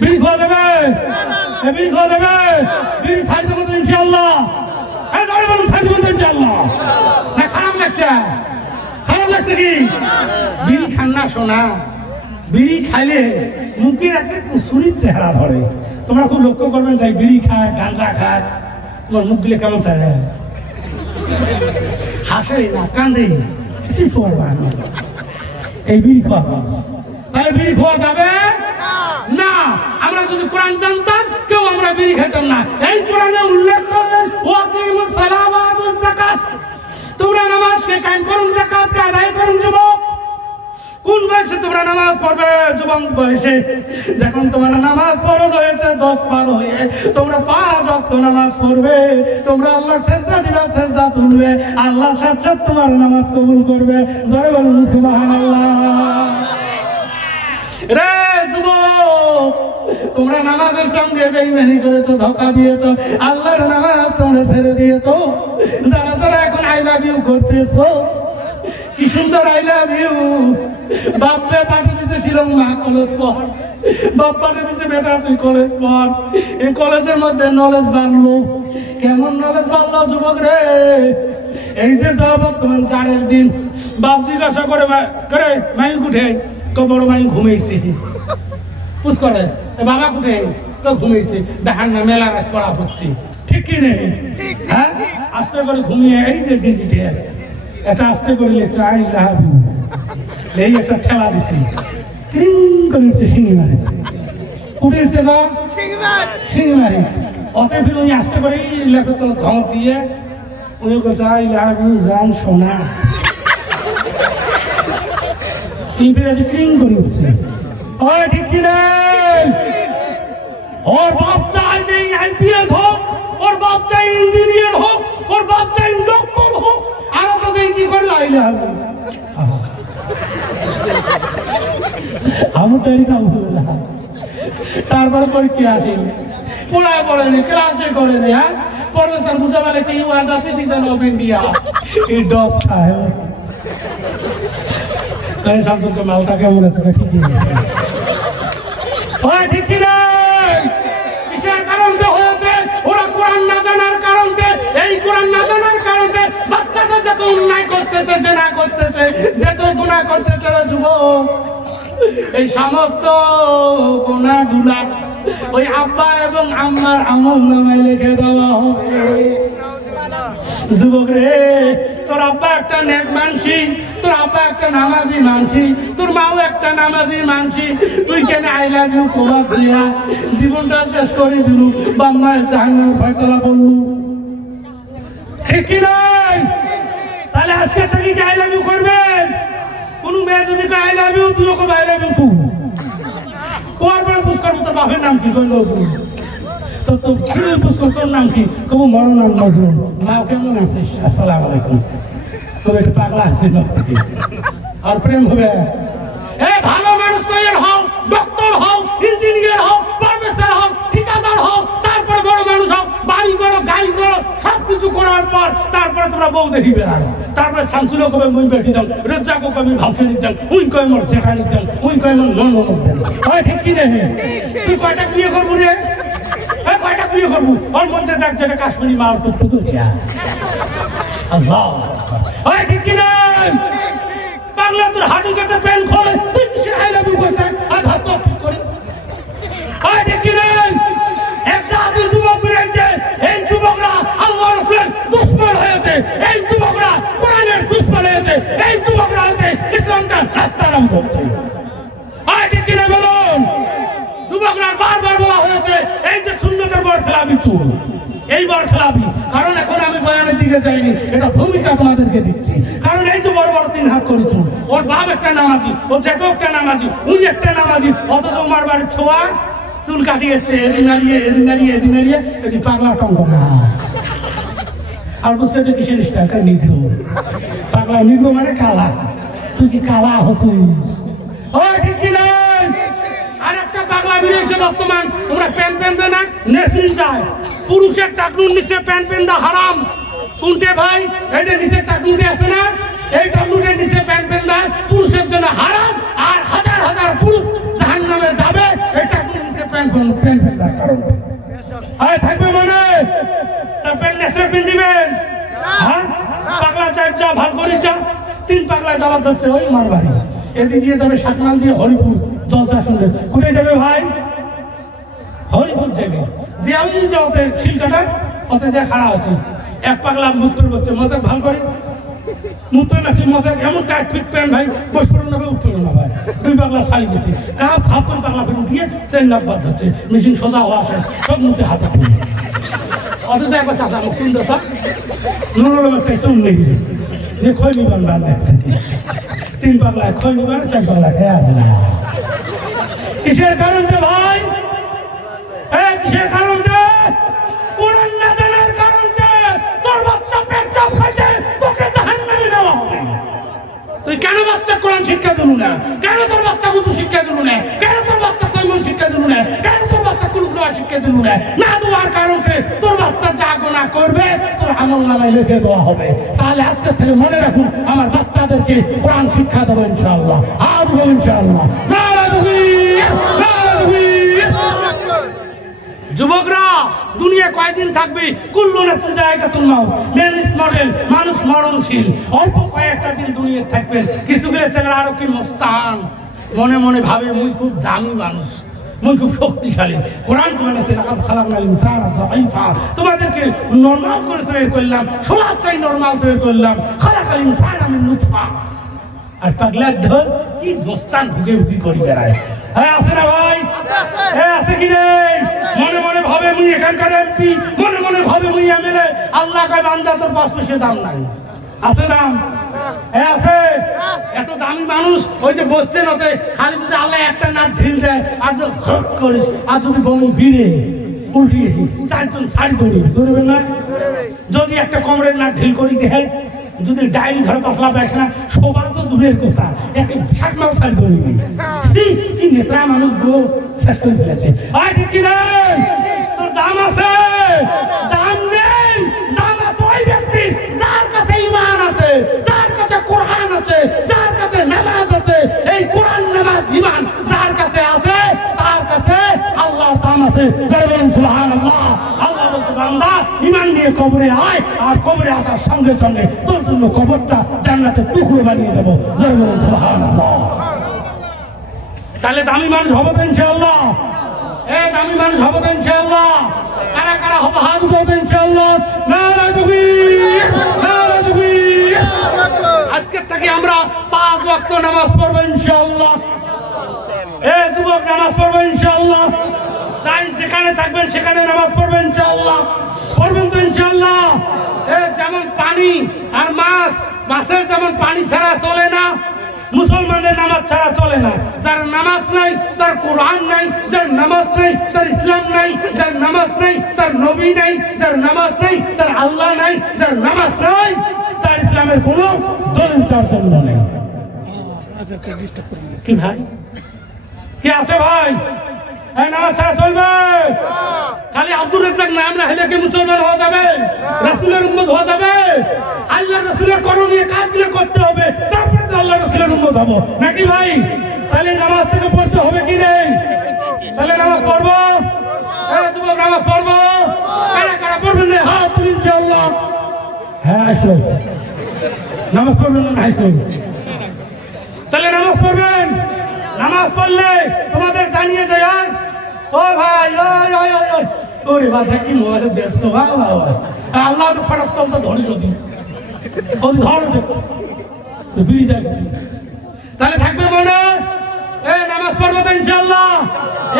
বিড়ি খাওয়া যাবে? বিড়ি খাওয়া যাবে? বিড়ি ছাড়ি দেবো তো ইনশাআল্লাহ। ছাড়ি দেবো তো ইনশাআল্লাহ। না খারাপ লাগছে? খারাপ লাগছে কি? বিড়ি খান না শোনা, বিড়ি খাইলে মুখের একটা কুসুরির চেহারা ধরে। তোমরা খুব লক্ষ্য করবেন, যাই বিড়ি খায়, গাঁজা খায়, তোমার মুখগুলো কেমন চেহারা? হাসে না, কান্দে, কিছু করবা না। এই বিড়ি খাওয়া, তাহলে বিড়ি খাওয়া যাবে না। আমরা যদি কোরআন জানতাম, কেউ আমরা বিড়ি খাইতাম না। এই কোরআনে উল্লেখ করলেন ওয়াকিমুস সালাওয়াত ওয়াজ যাকাত, তোমরা নামাজকে কায়েম করুন, যাকাতকে আদায় করুন। যুবক, কোন বয়সে তোমরা নামাজ পড়বে? যুবক বয়সে। যখন তোমরা নামাজ ফরজ হয়েছে 10 পার হয়ে, তোমরা 5 ওয়াক্ত নামাজ পড়বে, তোমরা আল্লাহর সিজদা দিবে, সিজদা তুলবে, আল্লাহ সাক্ষাৎ তোমার নামাজ কবুল করবে। জয় বলুন সুবহানাল্লাহ। রে যুবক, তোমরা নামাজের সঙ্গে বেঈমানি করেছো, ধোঁকা দিয়েছো, আল্লাহর নামাজ তোমরা ছেড়ে দিয়েছো। যারা যারা এখন আই লাভ ইউ করতেছো, কি সুন্দর আই লাভ ইউ। বাপে পাঠিয়ে দিয়েছে শিলং মা কলেজ পড়, বাপ পাঠিয়ে দিয়েছে বেটা তুই কলেজ পড়। এই কলেজের মধ্যে নলেজ বাড়লো। কেমন নলেজ বাড়লো যুবক রে? এই যে যাও বর্তমান 4 দিন, বাপ জিজ্ঞাসা করে মাই উঠে, বড় মাই ঘুমাইছে। পুষ করে বাবা কুঠে, তো ঘুমিয়েছে। দেখার না মেলা রাত পড়া হচ্ছে, ঠিক কি নেই? হ্যাঁ, আস্তে করে ঘুমিয়ে এই যে ডিজিটাল এটা আস্তে করে লিখছে আই লাভ ইউ, এই একটা ঠেলা দিছি। ক্রিং করে উঠছে শিঙি মারে উঠে উঠছে গা শিঙি মারে অতএব ফির ওই আসতে করে লেপের তলা ধমক দিয়ে উনি বলছে আই লাভ ইউ জান সোনা ইংরেজি ক্রিং করে উঠছে ওই ঠিক কি রে ওর বাপ চাই যে আইপিএস হোক ওর বাপ চাই ইঞ্জিনিয়ার হোক ওর বাপ চাই ডক্টর হোক আর তো কি করে লাইলে হবে আমি তৈরি কাম করলে তারপরে পরীক্ষা আসেনি পড়ায় পড়েনি ক্লাসে করেনি হ্যাঁ প্রফেসর বুঝা বলে কি you are the citizen of India এই ডস খায় তাই শান্তকে মালটা কেমন আছে ঠিকই ওই ঠিক কি রে কিসের কারণে হয়েছে ওরা কোরআন না জানার কারণে এই কোরআন না জানার কারণে বাচ্চাটা যত অন্যায় করতেছে জেনা করতেছে যত গুনাহ করতেছে যুবক এই সমস্ত গুনাহগুলা ওই আব্বা এবং আম্মার আমলনামায় লিখে দেওয়া হবে যুবক রে তোর আব্বা একটা নেক মানসি তোর আব্বা একটা নামাজি মানসি তোর মাও একটা নামাজি মানসি তুই কেন আই লাভ ইউ কোবাদ দিয়া জীবনটা শেষ করে দিলু বাম্মায় জাহান্নাম ফয়সালা করলু ঠিক কি নাই তাহলে আজকে থেকে কি আই লাভ ইউ করবেন কোন মেয়ে যদি আই লাভ ইউ তুই ওকে আই লাভ ইউ তু কোয়ার পরে পুষ্কর তোর বাপের নাম কি কইল তো তো ফিরে পুষ্কর তোর নাম কি কব মরো নাম নজরুল মা কেমন আছিস আসসালামু আলাইকুম তবে একটা পাগলা আসছে না আর প্রেম হবে এ ভালো মানুষ তৈরি হও ডক্টর হও ইঞ্জিনিয়ার হও প্রফেসর হও ঠিকাদার হও তারপরে বড় মানুষ হও বাড়ি করো গাড়ি করো সবকিছু করার পর তারপরে তোমরা বউ দেখি বেড়ানো তারপরে শামসুলও কবে মুই বেটি দাও রেজ্জাকও কবে ভাবছে দিতাম উই কয় মোর জেখা নিতাম উই কয় মোর নন দিতাম হয় ঠিক কি রে তুই কয়টা বিয়ে করবো রে কয়টা বিয়ে করবো ওর মধ্যে দেখ যেটা কাশ্মীরি মার টুকটুকু আল্লাহ হয় ঠিক কি রে বাংলা তোর হাঁটুকেতে পেন খোলে তুই কিসের আই লাভ ইউ করতে আধা তো ঠিক করে হয় ঠিক কি রে একটা আদি যুবক বেরিয়েছে এই যুবকরা আল্লাহ রাসূলের দুশমন হয়েছে এই যুবকরা কোরআনের দুশমন হয়েছে এই যুবকরা হয়েছে ইসলামটা রাস্তারাম করছে হয় ঠিক কি রে বলুন যুবকরা বারবার বলা হয়েছে এই যে সুন্নতের বর খেলাবি চুল এই বর খেলাবি কারণ এখন আমি বয়ানের দিকে যাইনি এটা ভূমিকা তোমাদেরকে দিচ্ছি কারণ এই যে বড় বড় 3 হাত করে চুল ওর বাপ একটা নামাজি ওর জ্যাঠো একটা নামাজি উনি একটা নামাজি অথচ আমার বাড়ির ছোঁয়া চুল কাটিয়েছে এদিন আড়িয়ে এদিন পাগলা টঙ্গ আর বুঝতে তো কিসের স্টাইল নিগ্রো পাগলা নিগ্রো মানে কালা তুই কি কালা হসিস ও ঠিক কি না আর একটা পাগলা বেরিয়েছে বর্তমান তোমরা প্যান্ট দেয় না নেসি যায় পুরুষের টাকনুর নিচে প্যান্ট দা হারাম কোনটে ভাই এই যে নিচে টাকনুটে আছে না এই টাকনুটের নিচে প্যান্ট দা পুরুষের জন্য হারাম আর হাজার হাজার পুরুষ জাহান্নামে যাবে এই টাকনুর নিচে প্যান্ট দা কারণ আরে থাকবে মানে তার প্যান্ট নেসে পিন দিবেন হ্যাঁ পাগলা যা ভাগ করি যা 3 পাগলা যাওয়া হচ্ছে ওই মারবাড়ি এদিকে দিয়ে যাবে শাকনাল দিয়ে হরিপুর জলসা শুনবে কোথায় যাবে ভাই হরিপুর যাবে যে আমি যে ওতে শিলকাটা ওতে যে খাড়া হচ্ছে এক পাগলা মূত্র করছে মতে ভাল করে মূত্র না সে মতে এমন টাইট ফিট প্যান্ট ভাই বস পড়ো না ভাই উঠলো না ভাই 2 পাগলা ছাড়ি গেছে কাপ ভাব করে পাগলা ফের উঠিয়ে চেন নাক বাদ হচ্ছে মেশিন সোজা হওয়া আসে সব মুখে হাতে খুলে অথচ একবার চাষা মুখ সুন্দর সব নুরুল একটা চুন নেই যে খই নিবান বান লাগছে 3 পাগলা খই নিবান 4 পাগলা খেয়ে আসে না কিসের কারণটা ভাই কিসের কারণটা কোরআন না জানার কারণটা তোর বাচ্চা পেট চাপ খাইছে তোকে জাহান্নামে দেওয়া হবে তুই কেন বাচ্চা কোরআন শিক্ষা দিলু না কেন তোর বাচ্চা বুঝু শিক্ষা দিলু না কেন তোর বাচ্চা তৈমন শিক্ষা দিলু না কেন তোর বাচ্চা কুলুকুয়া শিক্ষা দিলু না না দেওয়ার কারণে তোর বাচ্চা যা গুনাহ করবে তোর আমলনামায় লিখে দেওয়া হবে তাহলে আজকে থেকে মনে রাখুন আমার বাচ্চাদেরকে কোরআন শিক্ষা দেবো ইনশাআল্লাহ আর দেবো ইনশাআল্লাহ যুবকরা দুনিয়া কয়দিন থাকবে কুল্লু নাফসিন যায়কাতুল মাউত মেনিস মডেল মানুষ মরণশীল অল্প কয়েকটা দিন দুনিয়াতে থাকবেন কিছু গেলে চেহারা আরো কি মস্তান মনে মনে ভাবে মুই খুব দামি মানুষ মুই খুব শক্তিশালী কোরআন বলেছে লাকাদ খালাকনাল ইনসানা যায়ফা তোমাদেরকে নরমাল করে তৈরি করলাম সোলাপ চাই নরমাল তৈরি করলাম খালাকাল ইনসানা মিন নুতফা আর পাগলার ধর কি দোস্তান ভুগে ভুগি করি বেড়ায়। হ্যাঁ আছে না ভাই? হ্যাঁ আছে কি নেই? মনে মনে ভাবে মুই এখানকার এমপি, মনে মনে ভাবে মুই এমএলএ। আল্লাহ কয় বান্দা তোর 5 পয়সা দাম নাই। আছে দাম? হ্যাঁ আছে। এত দামি মানুষ ওই যে বলছেন ওতে খালি যদি আল্লাহ একটা নাট ঢিল দেয় আর যদি হক করিস আর যদি বমি ভিড়ে উল্টে গেছি 4 জন ছাড়ি ধরবে না? যদি একটা কোমরের নাট ঢিল করি দেয়, যদি ডায়েরি ধরে পাতলা পাইছে না শোভা তো দূরের কথা, একে শাকমাল ছাড়ি ধরবি। কি নেতা মানুষ গো শেষ করে ফেলেছে। আর ঠিক কি নেই? তোর দাম আছে? দাম নেই। দাম আছে ওই ব্যক্তির যার কাছে ঈমান আছে, যার কাছে কোরআন আছে, যার কাছে নামাজ আছে। এই কোরআন নামাজ ঈমান যার কাছে আছে তার কাছে আল্লাহর দাম আছে। জয় বলুন সুবহানাল্লাহ। আল্লাহ বলছে বান্দা ঈমান নিয়ে কবরে আয়, আর কবরে আসার সঙ্গে সঙ্গে তোর জন্য কবরটা জান্নাতের টুকরো বানিয়ে দেব। জয় বলুন সুবহানাল্লাহ। তাহলে দামি মানুষ হবো তো ইনশাআল্লাহ। দামি মানুষ হবো তো ইনশাআল্লাহ। কারা কারা হবো হাত উঠাবো ইনশাআল্লাহ। নারে তাকবীর, নারে তাকবীর। আজকে থেকে আমরা 5 ওয়াক্ত নামাজ পড়বো ইনশাআল্লাহ। যুবক নামাজ পড়বো ইনশাআল্লাহ। তাই যেখানে থাকবেন সেখানে নামাজ পড়বেন ইনশাআল্লাহ। পড়বেন তো ইনশাআল্লাহ। যেমন পানি আর মাছের যেমন পানি ছাড়া চলে না, মুসলমানের নামাজ ছাড়া চলে না। যার নামাজ নাই তার কোরআন নাই, যার নামাজ নাই তার ইসলাম নাই, যার নামাজ নাই তার নবী নাই, যার নামাজ নাই তার আল্লাহ নাই, যার নামাজ নাই তার ইসলামের কোনো দলিল তার জন্য নেই। কি ভাই কি আছে ভাই? নামাজ ছাড়া চলবে? খালি আব্দুর রাজ্জাক নাম না হলে কি মুসলমান হওয়া যাবে? রাসূলের উম্মত হওয়া যাবে? আল্লাহ রাসূলের করণীয় কাজগুলো করতে হবে, তারপরে তো আল্লাহ রাসূলের উম্মত হবো নাকি ভাই? তাহলে নামাজ থেকে পড়তে হবে কি নেই? তাহলে নামাজ পড়বো। যুবক নামাজ পড়বো। কারা কারা পড়বেন না হাত তুলে ইনশাআল্লাহ। হ্যাঁ আসো নামাজ পড়বেন না? আসো তাহলে নামাজ পড়বেন। নামাজ পড়লে তোমাদের জানিয়ে যায় ও ভাই ওরে বাধা কি মোবাইলে ব্যস্ত আল্লাহ ফটাক তো ধরে যদি তাহলে থাকবে মনে নামাজ পড়বো তো ইনশাআল্লাহ।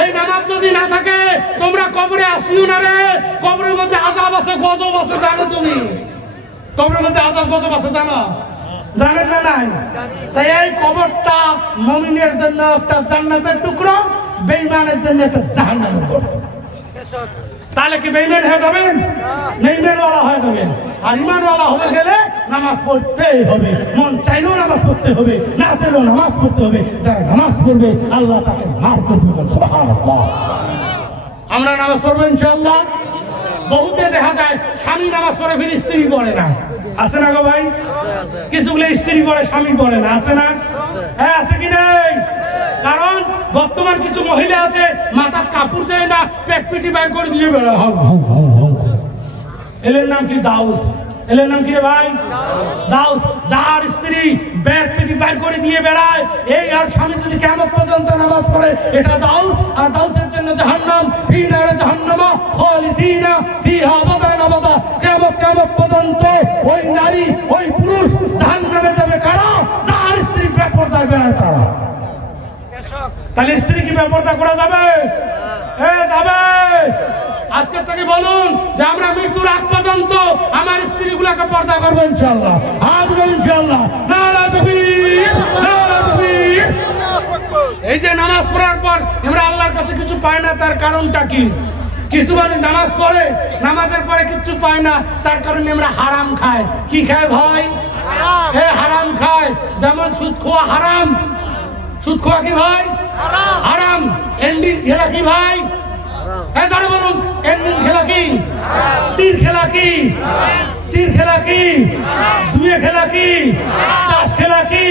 এই নামাজ যদি না থাকে তোমরা কবরে আসিও না রে। কবরের মধ্যে আযাব আছে, গজব আছে, জানো তুমি? কবরের মধ্যে আযাব গজব আছে জানো? জানেন না নাই? তাই এই কবরটা মুমিনের জন্য একটা জান্নাতের টুকরো, বেঈমানের জন্য একটা জাহান্নামের টুকরো। তাহলে কি বেঈমান হয়ে যাবেন? ঈমানওয়ালা হয়ে যাবেন। আর ঈমানওয়ালা হতে গেলে নামাজ পড়তেই হবে। মন চাইলেও নামাজ পড়তে হবে, না চাইলেও নামাজ পড়তে হবে। যারা নামাজ পড়বে আল্লাহ তাকে মাফ করবে। সুবহানাল্লাহ। আমরা নামাজ পড়বো ইনশাআল্লাহ। বহুতে দেখা যায় স্বামী নামাজ পড়ে ফিরে স্ত্রী পড়ে না। আছে না গো ভাই? কিছুগুলো স্ত্রী পড়ে স্বামী পড়ে না। আছে না? হ্যাঁ আছে কি নেই? কারণ বর্তমান কিছু মহিলা আছে মাথার কাপড় দেয় না, পেট পিটি বাইর করে দিয়ে বেড়ায়। এলের নাম কি? দাউস। এলের নাম কি রে ভাই? দাউস। যার স্ত্রী পেট পিটি বাইর করে দিয়ে বেড়ায়, এই আর স্বামী যদি কিয়ামত পর্যন্ত নামাজ পড়ে, এটা দাউস। আর দাউসের জন্য জাহান্নাম, ফি নারে জাহান্নামা খালিদিনা ফিহা আবাদান আবাদা। কিয়ামত পর্যন্ত ওই নারী ওই পুরুষ জাহান্নামে যাবে। কারা? যার স্ত্রী বেপরদায় বেড়ায় তারা। তাহলে স্ত্রী কি বেপরদা করা যাবে? যাবে। আজকে থেকে বলুন যে আমরা মৃত্যুর আগ পর্যন্ত আমার স্ত্রীগুলোকে পর্দা করবো ইনশাআল্লাহ। আসবো ইনশাআল্লাহ। নারে তাকবীর, নারে তাকবীর। এই যে নামাজ পড়ার পর আমরা আল্লাহর কাছে কিছু পাই না, তার কারণটা কি? কিছু মানুষ নামাজ পড়ে, নামাজের পরে কিছু পায় না, তার কারণে আমরা হারাম খাই। কি খায় ভাই? হারাম খায়। যেমন সুদ খাওয়া হারাম। সুদ খাওয়া কি ভাই? হারাম। এন্ডিং খেলা কি ভাই? যারা বলুন এন্ডিং খেলা কি? তীর খেলা কি? তীর খেলা কি? জুয়ে খেলা কি? তাস খেলা কি?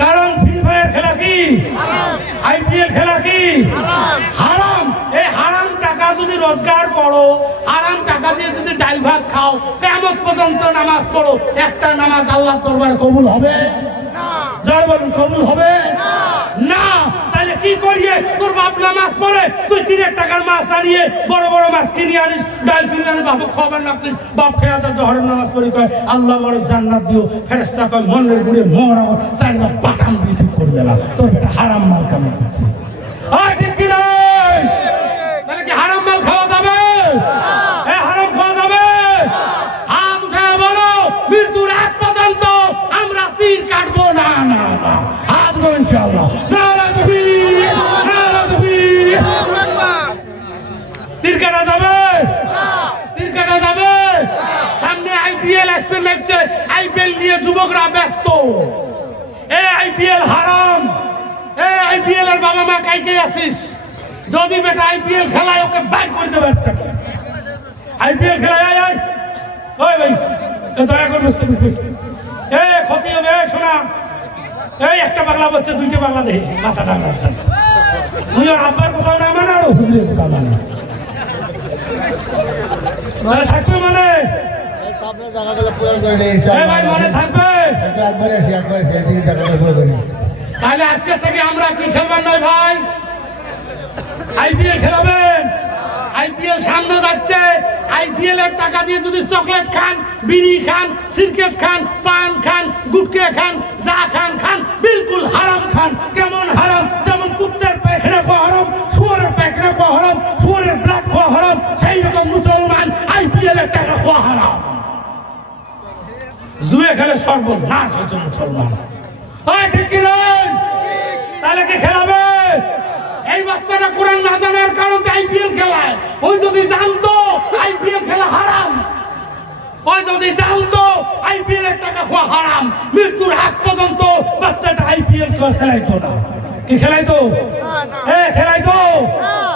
কারণ ফ্রি ফায়ার খেলা কি? আইপিএল খেলা কি? হারাম। এই হারাম টাকা যদি রোজগার করো, হারাম টাকা দিয়ে যদি ডাল ভাত খাও, কিয়ামত পর্যন্ত নামাজ পড়ো, একটা নামাজ আল্লাহর দরবারে কবুল হবে না। যারা বলুন কবুল হবে না। তাহলে কি করিয়ে তোর বাপ নামাজ পড়ে তুই 3 টাকার মাছ আনিয়ে বড় বড় মাছ কিনে আনিস ডাল কিনে আনিস বাবু খাবার না তুই বাপ খেয়ে আছে জহরের নামাজ পড়ি কয় আল্লাহ বড় জান্নাত দিও ফেরেশতা কয় মনের গুড়ে মরা চাইনা বাটাম দিয়ে ঠিক করে দিলাম তোর এটা হারাম মাল কামাই করছিস ঠিক কি নাই তাহলে কি হারাম মাল খাওয়া যাবে হারাম খাওয়া যাবে হাত উঠে বলো মৃত্যুর আগ পর্যন্ত আমরা তীর কাটবো না না না হাত উঠো ইনশাআল্লাহ তীর কাটা যাবে তীর কাটা যাবে সামনে আইপিএল আসবে লাগছে আইপিএল নিয়ে যুবকরা ব্যস্ত আইপিএল হারাম আইপিএল এর বাবা মা কাইকে আসিস যদি বেটা আইপিএল খেলায় ওকে বাইর করে দেবে আইপিএল খেলায় আয় ওই ভাই দয়া করে ক্ষতি হবে শোনা একটা বাংলা বলছে 2টে বাংলা দেখি মাথা ডাঙাচ্ছে তুই ওর আব্বার কোথাও না মানে আর হুজুরের কোথাও মানে থাকবে মানে মনে থাকবে তাহলে আজকে থেকে আমরা কি খেলবেন নয় ভাই আইপিএল খেলাবেন আইপিএল সামনে যাচ্ছে আইপিএল এর টাকা দিয়ে যদি চকলেট খান বিড়ি খান সিগারেট খান পান খান গুটকা খান যা খান খান বিলকুল হারাম খান কেমন হারাম যেমন কুত্তার পায়খানা খাওয়া হারাম শুয়োরের পায়খানা খাওয়া হারাম শুয়োরের ব্লাড খাওয়া হারাম সেই রকম মুসলমান আইপিএল এর টাকা খাওয়া হারাম জুয়ে খেলে সর্বনাশ হচ্ছে মুসলমান ঠিক কি নয় তাহলে কি খেলাবে এই বাচ্চাটা কোরআন না জানার কারণে আইপিএল খেলায় ওই যদি জানতো আইপিএল খেলা হারাম ওই যদি জানতো আইপিএল এর টাকা খাওয়া হারাম মৃত্যুর আগ পর্যন্ত বাচ্চাটা আইপিএল খেলাইতো না কি খেলাইতো খেলাইতো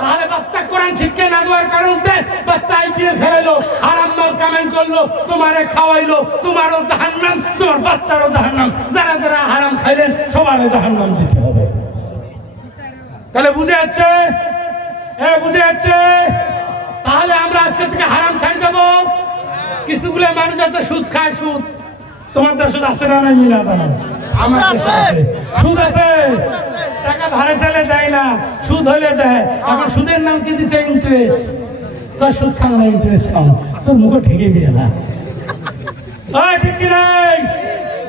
তাহলে বাচ্চা কোরআন শিক্ষা না দেওয়ার কারণে বাচ্চা আইপিএল খেলাইলো হারাম মাল কামাই করলো তোমারে খাওয়াইলো তোমারও জাহান্নাম তোমার বাচ্চারও জাহান্নাম যারা যারা হারাম খাইলেন সবারও জাহান্নাম যেতে হবে তাহলে বুঝে যাচ্ছে বুঝে যাচ্ছে তাহলে আমরা আজকে থেকে হারাম ছাড়ি দেবো কিছুগুলো মানুষ আছে সুদ খায় সুদ তোমাদের সুদ আছে না নাই মিলা জানো আমার সুদ আছে টাকা ধারে চাইলে দেয় না সুদ হলে দেয় এখন সুদের নাম কি দিচ্ছে ইন্টারেস্ট তোর সুদ খাও না ইন্টারেস্ট খাও তোর মুখে ঠেকে দিয়ে না ঠিক কি নাই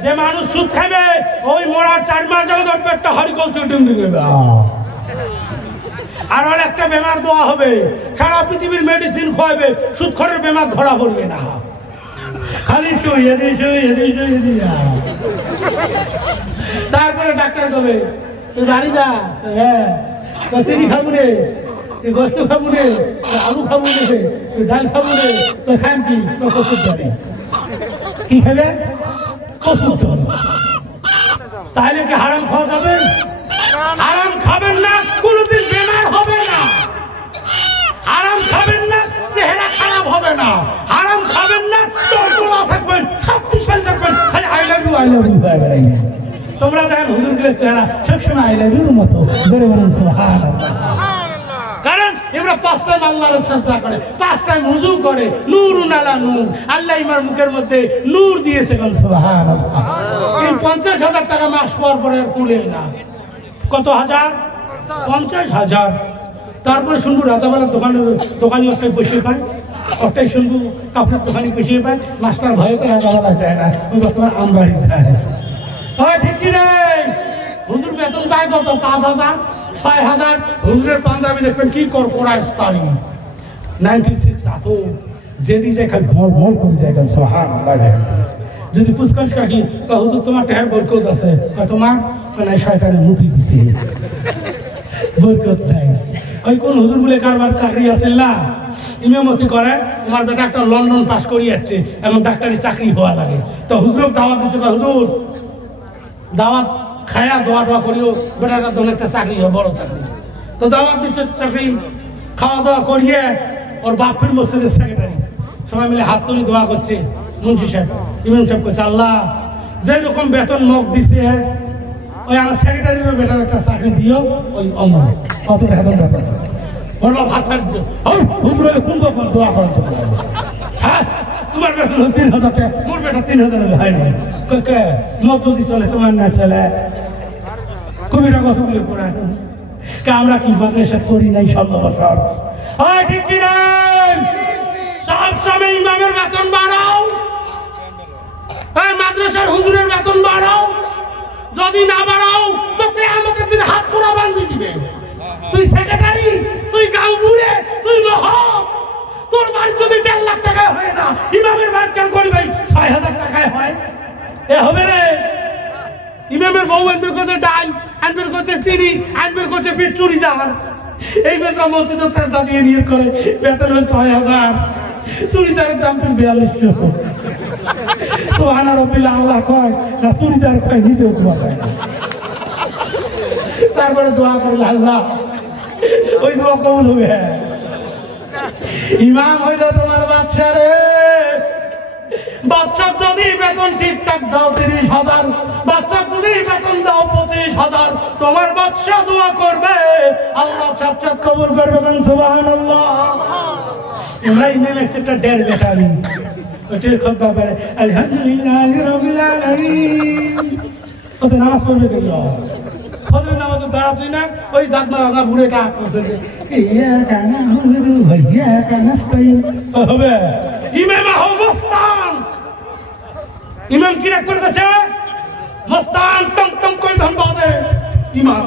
যে মানুষ সুদ খাবে ওই মরার 4 মাস যাবে তোর পেটটা হরিকলচর ডিম দিবে আর ওর একটা বেমার দেওয়া হবে সারা পৃথিবীর মেডিসিন খাওয়াবে সুদখোরের বেমার ধরা পড়বে না খালি তারপরে ডাক্তার কবে তুই বাড়ি যা চিনি খাবো রে তুই গোস্ত খাবো রে আলু খাবো রে তুই ডাল খাবো রে তুই খান কি ওষুধ ধরে কি খাবে ওষুধ ধরে তাহলে কি হারাম খাওয়া যাবে হারাম খাবেন না কোনোদিন বেমার হবে না হারাম খাবেন না চেহারা খারাপ হবে না হারাম খাবেন না চটকলা থাকবেন শক্তিশালী থাকবেন খালি আই লাভ ইউ তোমরা দেখেন হুজুরগুলোর চেহারা সবসময় আই লাভ ইউর মতো জোরে বলেন সুবহানাল্লাহ কারণ এরা 5 টাইম আল্লাহর সাজদা করে 5 টাইম ওযু করে নূরুন আলা নূর আল্লাহ ইমার মুখের মধ্যে নূর দিয়েছে কোন সুবহানাল্লাহ এই 50,000 টাকা মাস পর পর আর কুলে না কত হাজার 50,000 তারপরে শুনবো রাজাবালার দোকানি একটাই বসে পায় একটাই শুনবো কাপড়ের দোকানি বসে পায় মাস্টার ভয়ে তো রাজাবালা যায় না ওই বর্তমান আমবাড়ি যায় ঠিক কি রে হুজুর বেতন পায় কত 5,000 6,000 হুজুরের পাঞ্জাবি দেখবেন কি করা স্টারি 96 আতো যেদি যায় খালি মর মর করে যায় সুবহানাল্লাহ যদি পুষ্কর কাকি হুজুর তোমার টেহার বরকত আছে তোমার মানে শয়তানের মুতি দিছে বরকত নাই ওই কোন হুজুর বলে কারবার চাকরি আছে না ইমামতি করে আমার বেটা একটা লন্ডন পাস করি যাচ্ছে এখন ডাক্তারি চাকরি হওয়া লাগে তো হুজুরকে দাওয়াত দিচ্ছে হুজুর দাওয়াত খায়া দোয়া টোয়া করিও বেটাটা তো একটা চাকরি হয় বড় চাকরি তো দাওয়াত দিচ্ছে চাকরি খাওয়া দাওয়া করিয়ে ওর বাপের মসজিদের সেক্রেটারি সবাই মিলে হাত তুলি দোয়া করছে মুন্সি সাহেব ইমাম সাহেব করছে আল্লাহ যেরকম বেতন মগ দিছে ওই আমার সেক্রেটারিরও বেটার একটা চাকরি দিও ওই অমর কত বেতন বেতন ওর বাপ হাত ছাড়ছে হুজুরে কোন দোয়া করেন হ্যাঁ তোমার বেতন 3,000 টাকা মোর বেটা 3,000 হয় না মগ যদি চলে তোমার না চলে কবিরা কতগুলো পড়া আমরা কি মাদ্রাসা করি নাই 16 বছর? ঠিক কি না? সব সময় ইমামের বেতন বাড়াও, মাদ্রাসার হুজুরের বেতন বাড়াও। যদি না বাড়াও তো কিয়ামতের দিন হাত পুরা বান্ধি দিবে। তুই সেক্রেটারি, তুই গাঁওবুড়ে, তুই মহব, তোর বাড়ি যদি 1.5 লাখ টাকায় হয় না, ইমামের বাড়ি কেন করবে 6,000 টাকায় হয়? এ হবে রে। ইমামের বউ আনবে করছে ডাল, আনবে করছে চিনি, আনবে করছে পিঠ চুড়িদার। এই বেচরা মসজিদে চেষ্টা দিয়ে নিয়ে করে বেতন হল 6,000, চুড়িদারের দাম 4200। সুবহানা রাব্বিল আলা কয় না, চুড়িদার কয় নিজেও দোয়া করে। তারপরে দোয়া করলে আল্লাহ, ওই দোয়া কবুল হবে। ইমাম হইল তোমার বাদশা রে। বাদশা যদি বেতন ঠিকঠাক দাও 30,000, বাদশা যদি বেতন দাও 25,000, তোমার বাদশা দোয়া করবে, আল্লাহ সাক্ষাৎ কবুল করবে। সুবহানাল্লাহ। ইব্রাহিম একটা 1.5 বেটারি ওইটাই খুতবা পড়ে, আলহামদুলিল্লাহি রাব্বিল আলামিন। ওতে নামাজ পড়বে কেন? ফজরের নামাজে দাঁড়াচ্ছি না, ওই দাঁতমা ভাঙা বুড়েটা করতেছে, ইয়া কানা হুজুর ভাইয়া কানাস্তাইন হবে। ইমাম আহো মস্তান, ইমাম কি রাখ করে গেছে? মস্তান টং টং করে ধন বাজে ইমাম।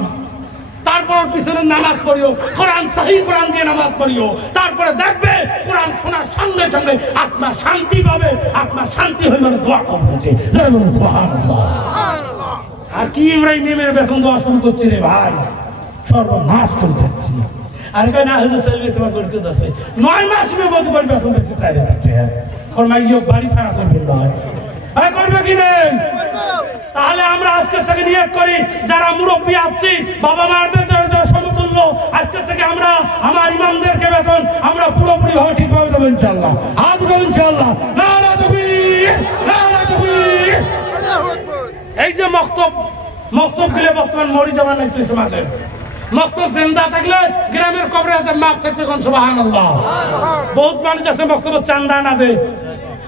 তারপর পিছনে নামাজ পড়িও, কোরআন সহি কোরআন দিয়ে নামাজ পড়িও। তারপরে দেখবে কোরআন শোনার সঙ্গে সঙ্গে আত্মা শান্তি পাবে। আত্মা শান্তি হয়ে মানে দোয়া করতেছে। জয় বলুন সুবহানাল্লাহ। আর কি ইব্রাহিমের বেতন দেওয়া শুরু করছে রে ভাই, সর্বনাশ করে যাচ্ছি। আর কেন না হয়েছে চলবে তোমার করতে আছে 9 মাস মধ্যে করে বেতন পেয়েছে 4,000 টাকা। ওর মাই বাড়ি ছাড়া করবেন না, করবে কি নেই? তাহলে আমরা আজকে থেকে নিয়ত করি, যারা মুরব্বী আছি, বাবা মাদের যারা সমতুল্য, আজকে থেকে আমরা আমার ইমামদেরকে বেতন আমরা পুরোপুরি ভাবে ঠিকভাবে দেবো ইনশাআল্লাহ। হাত দেবো ইনশাআল্লাহ। নারা তাকবীর, নারা তাকবীর। এই যে মক্তব দিলে বর্তমান মরি যাওয়ার নাই সমাজে। মক্তব জিন্দা থাকলে গ্রামের কবরে আছে মাপ থাকবে কোন সুবহানাল্লাহ। বহুত মানুষ আছে মক্তব চান্দা না দেয়,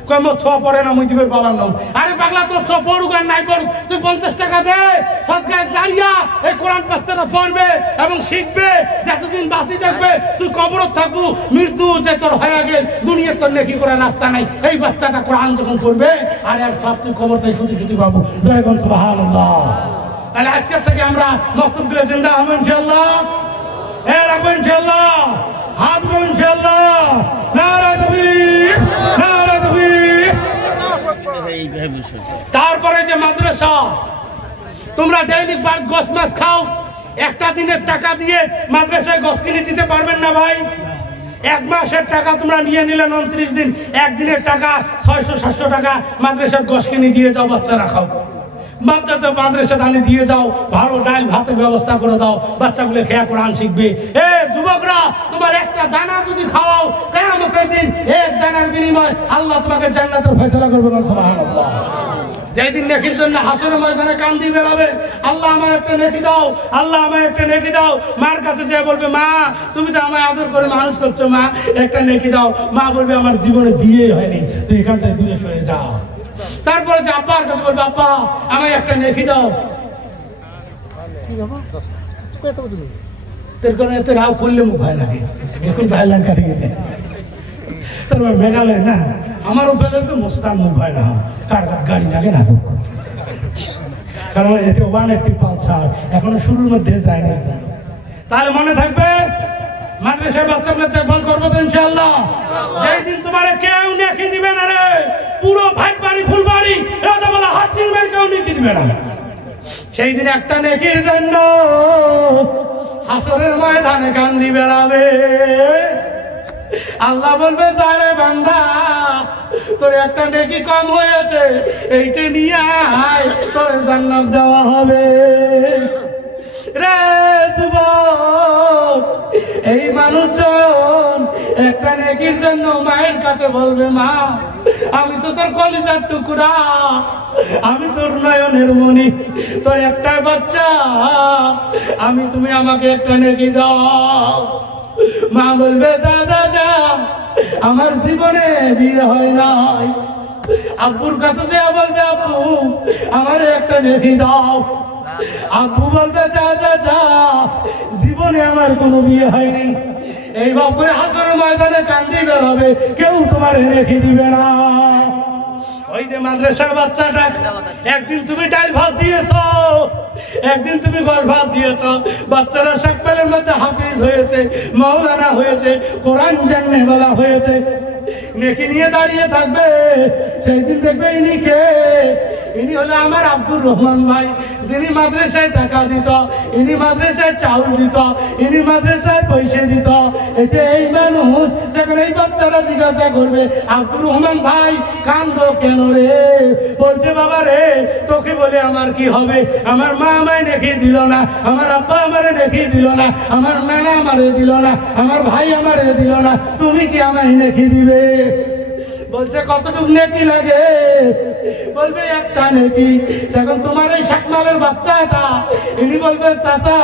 কয় মো ছ পড়ে না মুই দিবের বাবার নাম। আরে পাগলা, তোর ছ পড়ুক আর নাই পড়ুক, তুই 50 টাকা দে, সদকায়ে জারিয়া এই কোরআন বাচ্চাটা পড়বে এবং শিখবে, যতদিন বাঁচি থাকবে তুই কবরত থাকবো, মৃত্যু যে তোর হয়ে গেল, দুনিয়ার তোর নেকি করে রাস্তা নাই। এই বাচ্চাটা কোরআন যখন পড়বে আর এর সব তুই কবর থেকে শুধু পাবো। জয় কোন সুবহানাল্লাহ। তাহলে আজকের থেকে আমরা মক্তব দিলে জিন্দা হবো ইনশাআল্লাহ। রাখবো ইনশাআল্লাহ। হাত দেবো ইনশাআল্লাহ। নারা তাকবীর, নারা তাকবীর। তারপরে যে মাদ্রাসা, তোমরা ডেইলি গোশ মাছ খাও, একটা দিনের টাকা দিয়ে মাদ্রাসায় গোশ কিনে দিতে পারবেন না ভাই। 1 মাসের টাকা তোমরা নিয়ে নিলেন 29 দিন, একদিনের টাকা 600-700 টাকা মাদ্রাসার গোশ কিনে দিয়ে যাও, বাচ্চারা খাও। বাচ্চাদের মাদ্রাসা দানে দিয়ে যাও, ভালো ডাল ভাতের ব্যবস্থা করে দাও, বাচ্চাগুলো খেয়া কোরআন শিখবে। যুবকরা, তোমার একটা দানা যদি খাওয়াও, কিয়ামতের দিন এক দানার বিনিময়ে আল্লাহ তোমাকে জান্নাতের ফয়সালা করবে। সুবহানাল্লাহ। যেদিন নেকির জন্য হাসরের ময়দানে কান্দি বেরাবে, আল্লাহ আমায় একটা নেকি দাও, আল্লাহ আমায় একটা নেকি দাও। মার কাছে যে বলবে, মা তুমি তো আমায় আদর করে মানুষ করছো, মা একটা নেকি দাও। মা বলবে, আমার জীবনে বিয়ে হয়নি, তুই এখান থেকে দূরে সরে যাও। তারপরে যে আব্বার কাছে বলবে, আব্বা আমায় একটা নেকি দাও। তোর কোনো এত রাও করলে মুখ ভয় লাগে, যখন ভাইলান কাটে গেছে। তারপর মেঘালয় না, আমার উপরে তো মোস্তান মুখ হয় না, কার গাড়ি লাগে না, কারণ এটা 180 পালসার এখনো শুরুর মধ্যে যায়নি। তাহলে মনে থাকবে, মাদ্রাসার বাচ্চাদের দেখভাল করবো তো ইনশাআল্লাহ। যেই দিন তোমার কেউ নেকি দিবে না রে, পুরো ভাইবাড়ি ফুলবাড়ি রাজাবালা হাট্টির কেউ নেকি দিবে না, সেই দিন একটা নেকির জন্য হাসরের ময়দানে কান্দি বেড়াবে। আল্লাহ বলবে, যারে বান্দা তোর একটা নেকি কম হয়েছে, এইটা নিয়ে আয়, তোর জান্নাত দেওয়া হবে। রে যুবক, এই মানুষজন একটা নেকির জন্য মায়ের কাছে বলবে, মা আমি তো তোর কলিজার টুকরা, আমি তোর নয়নের মণি, তোর একটা বাচ্চা, তুমি আমাকে একটা নেকি দাও। মা বলবে, যা যা যা, আমার জীবনে বিয়ে হয় নাই। আব্বুর কাছে যে বলবে, আব্বু আমার একটা নেকি দাও। আব্বু বলবে যা যা যা, জীবনে আমার কোনো বিয়ে হয়নি। এই বাপ করে হাসরের ময়দানে কান্দি বের হবে, কেউ তোমার রেখে দিবে না। ওই যে মাদ্রাসার বাচ্চাটা, একদিন তুমি ডাল ভাত দিয়েছ, একদিন তুমি গল ভাত দিয়েছ, বাচ্চারা সকলের মধ্যে হাফিজ হয়েছে, মাওলানা হয়েছে, কোরআন জাননে বলা হয়েছে, নেকি নিয়ে দাঁড়িয়ে থাকবে। সেই দিন দেখবে ইনি কে? ইনি হলো আমার আব্দুর রহমান ভাই, যিনি মাদ্রাসায় টাকা দিত, ইনি মাদ্রাসায় চাউল দিত, ইনি মাদ্রাসায় পয়সা দিত। এটা এই মানুষ। সেখানে এই বাচ্চারা জিজ্ঞাসা করবে, আব্দুর রহমান ভাই কান্দো কেন রে? বলছে বাবা রে, তোকে বলে আমার কি হবে? আমার মা আমায় নেকি দিল না, আমার আব্বা আমারে নেকি দিল না, আমার নানা আমারে দিল না, আমার ভাই আমারে দিল না, তুমি কি আমায় নেকি দিবে? বলছে কতটুকু নেকি লাগে? বলবে একটা নেকি। এখন তোমার এই শাকমালের বাচ্চাটা, ইনি বলবে চাচা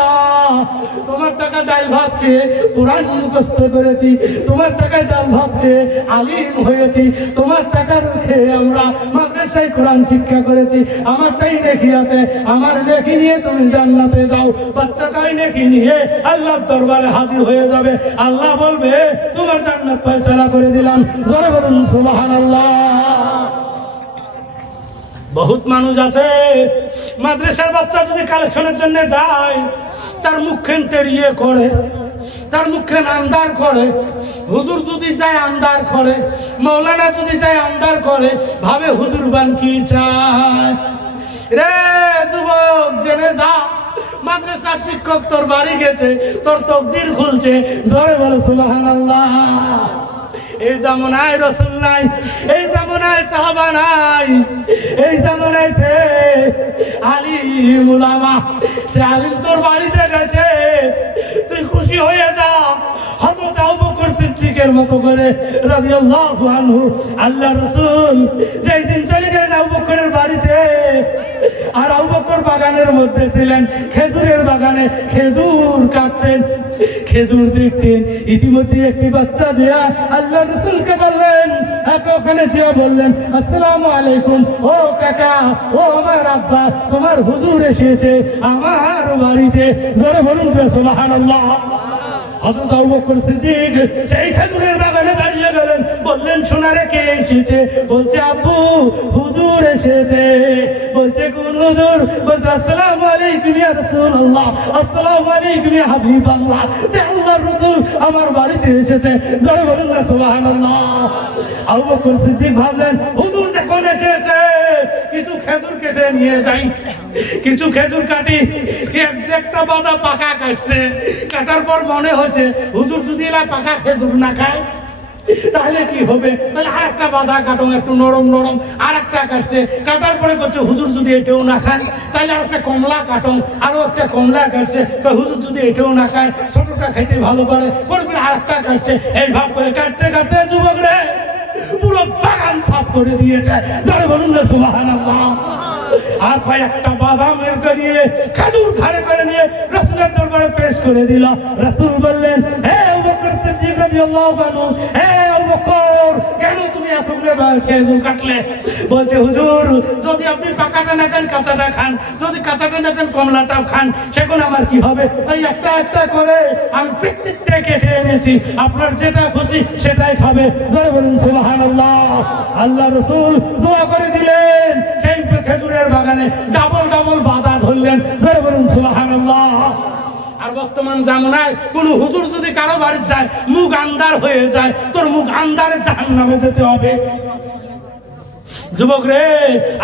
তোমার টাকা ডাল ভাত খেয়ে কোরআন মুখস্থ করেছি, তোমার টাকায় ডাল ভাত খেয়ে আলিম হয়েছি, তোমার টাকা খেয়ে আমরা মাদ্রাসায় কোরআন শিক্ষা করেছি, আমারটাই নেকি আছে, আমার নেকি নিয়ে তুমি জান্নাতে যাও। বাচ্চাটাই নেকি নিয়ে আল্লাহর দরবারে হাজির হয়ে যাবে। আল্লাহ বলবে তোমার জান্নাত ফয়সালা করে দিলাম। জোরে বলুন সুবহানাল্লাহ। বহুত মানুষ আছে, মাদ্রাসার বাচ্চা যদি কালেকশনের জন্য যায়, তার মুখখান তেড়িয়ে করে, তার মুখখান আন্দার করে, হুজুর যদি যায় আন্দার করে, মৌলানা যদি যায় আন্দার করে, ভাবে হুজুর বান কি চায় রে? যুবক জেনে যা, মাদ্রাসার শিক্ষক তোর বাড়ি গেছে, তোর তকদির খুলছে। জোরে বলো সুবহানাল্লাহ। এই জামানায় রাসূল নাই, এই জামানায় সাহাবা নাই, এই জামানায় সে আলিম উলামা, সে আলিম তোর বাড়িতে গেছে, তুই খুশি হয়ে যা। হযরত আবু বকর সিদ্দিকের মতো করে রাদিয়াল্লাহু আনহু, আল্লাহ রাসূল যেই দিন চলে গেলেন আবু বকরের বাড়িতে, আর আবু বকর বাগানের মধ্যে ছিলেন, খেজুরের বাগানে খেজুর কাটতেন, খেজুর দেখতেন। ইতিমধ্যে একটি বাচ্চা জিয়া আল্লাহ রাসূলকে বললেন, ওখানে জিয়া বললেন আসসালামু আলাইকুম, ও কাকা, ও আমার আব্বা, তোমার হুজুর এসেছে আমার বাড়িতে। জোরে বলুন সুবহানাল্লাহ। হযরত আবু বকর সিদ্দিক সেই খেজুরের বাগানে দাঁড়িয়ে গেলেন, বললেন সোনারে কে এসেছে? বলছে আব্বু হুজুর এসেছে। বলছে কোন হুজুর? বলছে আসসালামু আলাইকুম ইয়া রাসূলুল্লাহ, আসসালামু আলাইকুম ইয়া হাবিবাল্লাহ, যে আল্লাহর রাসূল আমার বাড়িতে এসেছে। জোরে বলুন না সুবহানাল্লাহ। আবু বকর সিদ্দিক ভাবলেন হুজুর যখন এসেছে, কিছু খেজুর কেটে নিয়ে যাই, কিছু খেজুর কাটি। একটা বাদা পাকা কাটছে, কাটার পর মনে হচ্ছে হুজুর যদি এলা পাকা খেজুর না খায় তাহলে কি হবে? আর একটা বাধা কাটো, একটু নরম নরম, আর একটা কাটছে, কাটার পরে করছে হুজুর যদি এটাও না খায় তাহলে আর একটা কমলা কাটো, আরো একটা কমলা কাটছে, হুজুর যদি এটাও না খায়, ছোটটা খাইতে ভালো পারে, পরে আর একটা কাটছে। এই ভাব করে কাটতে কাটতে যুবক রে পুরো বাগান সাফ করে দিয়েছে। যারা বলুন না সুবহানাল্লাহ। আর কয়েকটা বাদাম বের করিয়ে খেজুর ঘাড়ে করে নিয়ে রাসূলের দরবারে পেশ করে দিল। রাসূল বললেন, হে আবু বকর সিদ্দিক রাদিয়াল্লাহু আনহু, হে আবু বকর, কেন তুমি এতগুলো খেজুর কাটলে? বলছে হুজুর যদি আপনি পাকাটা না খান কাঁচাটা খান, যদি কাঁচাটা না খান কমলাটা খান, সেখন আমার কি হবে? তাই একটা একটা করে আমি প্রত্যেকটা কেটে এনেছি, আপনার যেটা খুশি সেটাই খাবে। জোরে বলুন সুবহানাল্লাহ। আল্লাহ রাসূল দোয়া করে দিলেন, সেই খেজুরের বাগানে ডাবল ডাবল বাধা ধরলেন। জোরে বলুন সুবহানাল্লাহ। আর বর্তমান জামানায় কোন হুজুর যদি কারো বাড়ি যায়, মুখ আন্দার হয়ে যায়, তোর মুখ আন্দারে জাহান্নামে যেতে হবে। যুবক রে,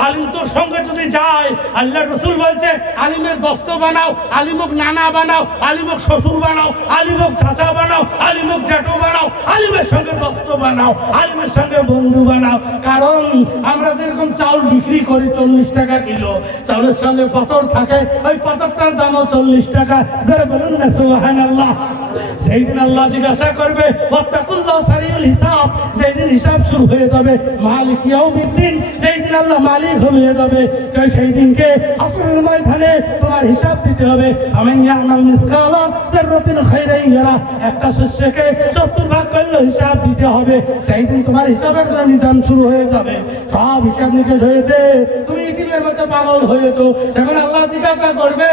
আলিম তোর সঙ্গে যদি যায়, আল্লাহ রাসূল বলছে আলিমের দোস্ত বানাও, আলিমক নানা বানাও, আলিমক শ্বশুর বানাও, আলিমক চাচা বানাও, আলিমক জ্যাঠু বানাও, আলিমের সঙ্গে দোস্ত বানাও, আলিমের সঙ্গে বন্ধু বানাও। কারণ আমরা যেরকম চাউল বিক্রি করি 40 টাকা কিলো, চাউলের সঙ্গে পাথর থাকে, ওই পাথরটার দামও 40 টাকা। যারা বলুন না সুবহানাল্লাহ। যেই দিন আল্লাহ জিজ্ঞাসা করবে ওয়াত্তাকুল্লাহ সারিউল হিসাব, যেই দিন হিসাব শুরু হয়ে যাবে, মালিক ইয়াউমিদ্দিন, যেই দিন আল্লাহ মালিক হয়ে যাবে, সেই দিনকে হাসরের ময়দানে তোমার হিসাব দিতে হবে। আমান ইয়ামাল মিসকালা যাররাতিন খাইরান ইয়ারা, একটা শস্যকে 70 ভাগ করলে হিসাব দিতে হবে। সেই দিন তোমার হিসাবের নিজাম শুরু হয়ে যাবে। সব হিসাব নিকেশ হয়েছে, তুমি ইতিমের মধ্যে পাগল হয়েছো, যখন আল্লাহ জিজ্ঞাসা করবে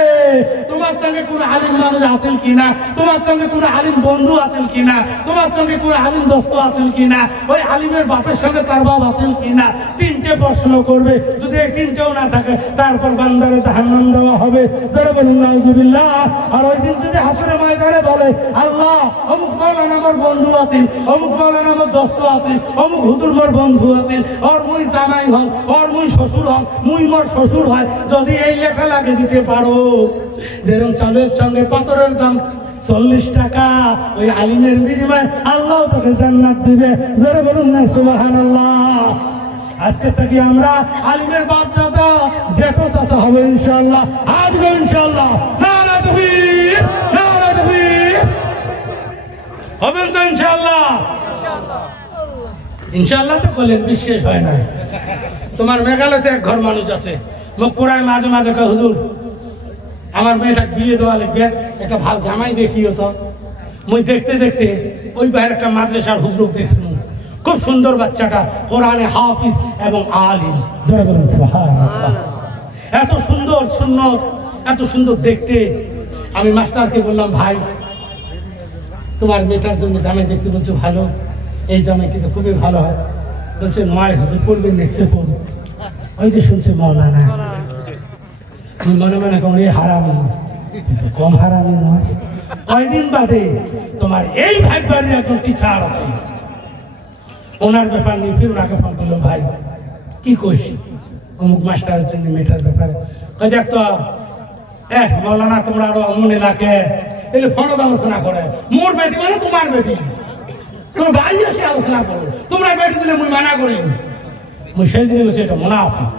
তোমার সঙ্গে কোন আলিম মানুষ আছেন কিনা, তোমার সঙ্গে কোন আলিম বন্ধু আছেন কিনা, তোমার সঙ্গে কোন আলিম দোস্ত আছেন কিনা, ওই আলিমের বাপের সঙ্গে তার বাপ আছেন কিনা, 3টে প্রশ্ন করবে। যদি এই 3টেও না থাকে তারপর বান্দারে জাহান্নাম দেওয়া হবে। যারা বলেন নাউজুবিল্লাহ। আর ওই দিন যদি হাসরের ময়দানে বলে আল্লাহ অমুক মাওলানা আমার বন্ধু আছে, অমুক মাওলানা আমার দোস্ত আছে, অমুক হুজুর মোর বন্ধু আছে, ওর মুই জামাই হল, ওর মুই শ্বশুর হল, মুই মোর শ্বশুর হয়, যদি এই লেখা লাগে দিতে পারো যেরকম চালের সঙ্গে পাথরের দাম 40 টাকা, ওই আলিমের বিনিময়ে আল্লাহ তোকে জান্নাত দিবে। যারা বলুন না সুবহানাল্লাহ। আজকে থেকে আমরা আলিমের বাপ দাদা জেঠো চাচা হবে ইনশাআল্লাহ, আসবে ইনশাআল্লাহ। নারা তাকবীর, নারা তাকবীর, হবেন তো ইনশাআল্লাহ। ইনশাআল্লাহ তো বলেন, বিশ্বাস হয় না। তোমার মেঘালয়তে এক ঘর মানুষ আছে, মুখ পুরায় মাঝে মাঝে কয় হুজুর আমার মেয়েটা বিয়ে দেওয়া লাগবে, একটা ভালো জামাই দেখিও তো। মুই দেখতে দেখতে ওই বাইরে একটা মাদ্রাসার হুজুর দেখছিলাম, খুব সুন্দর বাচ্চাটা, কোরআনে হাফিজ এবং আলিম। যারা বলেন সুবহানাল্লাহ। এত সুন্দর সুন্নত, এত সুন্দর দেখতে। আমি মাস্টারকে বললাম ভাই তোমার মেয়েটার জন্য জামাই দেখতে বলছো, ভালো, এই জামাইটি তো খুবই ভালো হয়। বলছে নয় হুজুর পড়বেন, নেক্সটে পড়ব। ওই যে শুনছে মাওলানা, মনে মনে কম এই হারামি, কম হারামি নয়। কয়দিন বাদে তোমার এই ভাই বাড়ির একজন টিচার আছে, ওনার ব্যাপার নিয়ে ফির ওনাকে ফোন করলো, ভাই কি করছি অমুক মাস্টারের জন্য মেয়েটার ব্যাপারে। দেখ তো মাওলানা তোমরা আরো অমন এলাকে এলে ফোনত আলোচনা করে, মোর বেটি মানে তোমার বেটি, তোমার বাড়ি এসে আলোচনা করো, তোমরা বেটি দিলে মুই মানা করি। মুই সেই দিনে বলছি এটা মুনাফিক,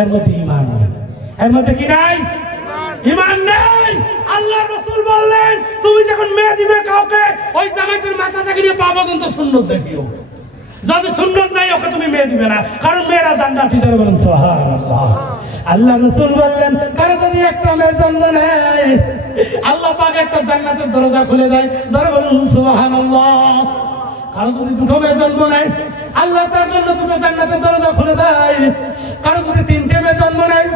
এর মধ্যে ঈমান নেই। এর মধ্যে কি নাই? ঈমান নেই। আল্লাহ রাসূল বললেন তুমি যখন মেয়ে দিবে কাউকে, ওই জামাইটার মাথা থেকে নিয়ে পা পর্যন্ত সুন্নত দেখিও। যদি সুন্নত নাই ওকে তুমি মেয়ে দিবে না, কারণ মেয়েরা জান্নাতি। যারা বলেন সুবহানাল্লাহ। আল্লাহ রাসূল বললেন কারো যদি একটা মেয়ের জন্ম নেয় আল্লাহ পাক একটা জান্নাতের দরজা খুলে দেয়। যারা বলেন সুবহানাল্লাহ। কারো যদি 2টো মেয়ে জন্ম নেয় আল্লাহ তার জন্য 2টো জান্নাতের দরজা খুলে দেয়। কারো যদি 3টে মেয়ে জন্ম নেয়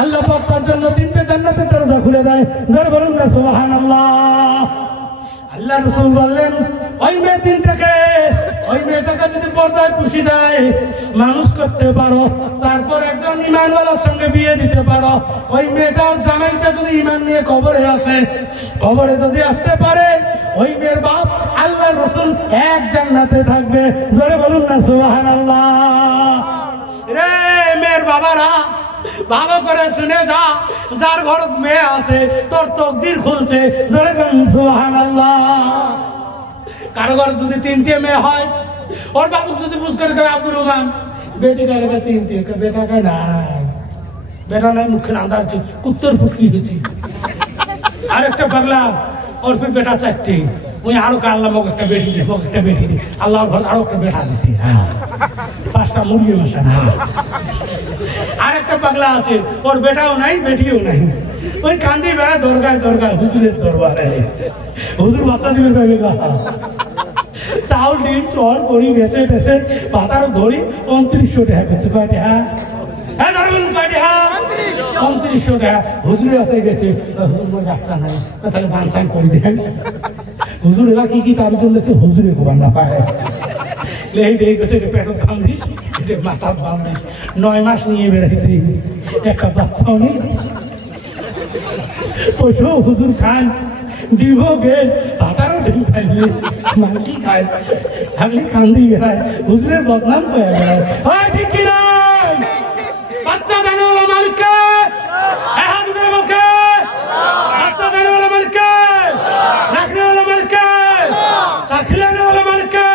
আল্লাহ পাক তার জন্য 3টে জান্নাতের দরজা খুলে দেয়। যারা বলেন না সুবহানাল্লাহ। আল্লাহ রাসূল বললেন ওই মেয়ে 3টাকে, ওই মেয়েটাকে যদি পর্দায় পুষি দেয়, মানুষ করতে পারো, তারপর একজন ঈমানওয়ালার সঙ্গে বিয়ে দিতে পারো, ওই মেয়েটার জামাইটা যদি ঈমান নিয়ে কবরে আসে, কবরে যদি আসতে পারে, ওই মেয়ের বাপ আল্লাহ রাসূল এক জান্নাতে থাকবে। জোরে বলুন না সুবহানাল্লাহ। রে মেয়ের বাবারা ভালো করে শুনে যা, যার ঘর মেয়ে আছে তোর তকদির খুলছে। জোরে বলুন সুবহানাল্লাহ। কারো ঘর যদি 3টে মেয়ে হয়, ওর বাবু যদি বুঝ করে আব্দুর রহমান বেটি কারে 3টে, বেটা কে নাই, বেটা নাই, মুখে আন্দার কুত্তর ফুটকি হয়েছে। আরেকটা পাগলা ওর ফির বেটা 4টে, ওই আরো আল্লাহ মোক একটা বেটি দে, মোক একটা বেটি দে, আল্লাহর ঘর আরো একটা বেটা দিছি। হ্যাঁ 5টা মুরগি মাসা না। আরেকটা পাগলা আছে ওর বেটাও নাই বেটিও নাই, ওই কান্দি বেড়া দরগায় দরগায় হুজুরের দরবারে, হুজুর বাচ্চা দিবে পাবে গা। চাউল ডিম চল করি বেচে বেচে পাতারও ধরি 2900 টাকা করছে। কয়টা? হ্যাঁ হ্যাঁ ধরে বলুন কয়টা? হ্যাঁ 2900 টাকা। হুজুরের হাতে গেছে, হুজুর বলে বাচ্চা নাই, তাহলে বানসান করে দেন। হুজুর এরা কি কি তার জন্য হুজুরে খবর না পায়, লেই দিয়ে গেছে পেটত বান্ধিস, এটা মাথা বান্ধিস। 9 মাস নিয়ে বেড়াইছি, একটা বাচ্চাও নেই। পয়সা হুজুর খান ডিমও গে, পাতারও ডিম খাইলে মাংসি খায়, আমি কান্দি বেড়ায়, হুজুরের বদনাম পেয়ে বেড়ায়। হয় ঠিক কিনা? বাচ্চা দেনে ওলা মালিককে, হাত উঠে বলকে, বাচ্চা দেনে ওলা মালিককে, রাখনে ওলা মালিককে, রাখলেনে ওলা মালিককে।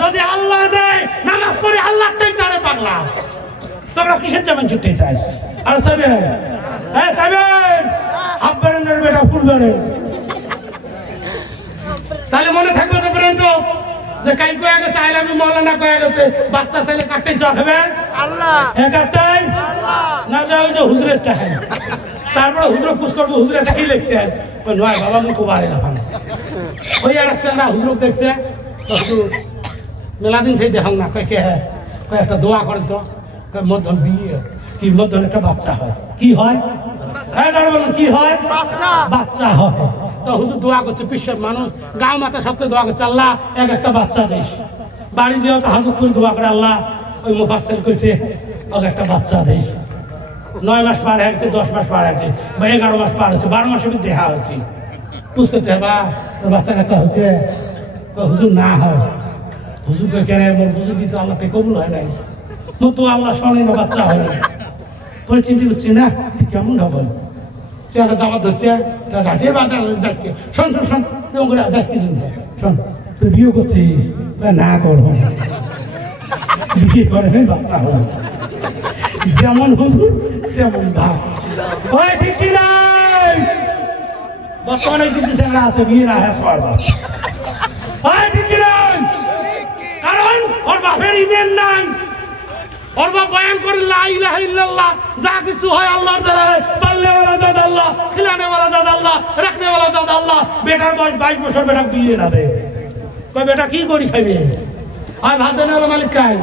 যদি আল্লাহ দেয় নামাজ পড়ে আল্লাহটাই চারে পাগলা, তোমরা কিসের জামান ছুটতে চাই? আর সাবেন, হ্যাঁ সাবেন, আব্বারের বেটা ফুল বেড়ে তাহলে মনে থাকবে তো পর্যন্ত যে কাই কয়ে গেছে আই লাভ ইউ মৌলানা কয়ে গেছে বাচ্চা ছেলে কাটতেই চাখাবে আল্লাহ একটাই না যাও যে হুজুরের টাকা তারপরে হুজুর পুষ করবো হুজুরে দেখি লিখছে ওই নয় বাবা মুখ বাড়ে না ওই আর না হুজুর দেখছে মেলা দিন থেকে দেখাও না কয়ে কে হ্যাঁ কয়ে একটা দোয়া করে তো মধ্যম বিয়ে কি মধ্যম একটা বাচ্চা হয় কি হয় হ্যাঁ যারা বলুন কি হয় বাচ্চা হয় তো হুজুর দোয়া করছে পিসের মানুষ গাঁও মাথা সপ্তাহে দোয়া করছে আল্লাহ এক একটা বাচ্চা দেশ বাড়ি যেও তো হাজুর করে দোয়া করে আল্লাহ ওই মুফাসসির কইছে এক একটা বাচ্চা দেশ 9 মাস পার হয়েছে 10 মাস পার হয়েছে বা 11 মাস পার হচ্ছে 12 মাসের দেখা হচ্ছে বুঝতে চাইবা বাচ্চা কাচ্চা হচ্ছে হুজুর না হয় হুজুর কেন হুজুর কিন্তু আল্লাহকে কবুল হয় নাই তো আল্লাহ শোনে না বাচ্চা হয় না ওই চিন্তা করছি না কেমন হবে চেহারা জামা ধরছে গাছে বাজার যাচ্ছে শোন শোন শোন যাস কিছু শোন তুই বিয়ে করছিস না করবো বিয়ে করে নাই বাচ্চা হলো যেমন হুজুর তেমন ভাব ওই ঠিক কি নাই বর্তমানে কিছু ছেলেরা আছে বিয়ে না হয় সবার বাপ ওই ঠিক কি নাই কারণ ওর বাপের ইমেন নাই ওর বাপ বয়ান করে লা ইলাহা ইল্লাল্লাহ যা কিছু হয় আল্লাহর দ্বারা পালনে ওয়ালা জাদ আল্লাহ খিলানে ওয়ালা জাদ আল্লাহ রাখনে ওয়ালা জাদ আল্লাহ বেটার বয়স 22 বছর বেটা বিয়ে না দে কই বেটা কি করি খাইবে আর ভাত দেন ওয়ালা মালিক কাই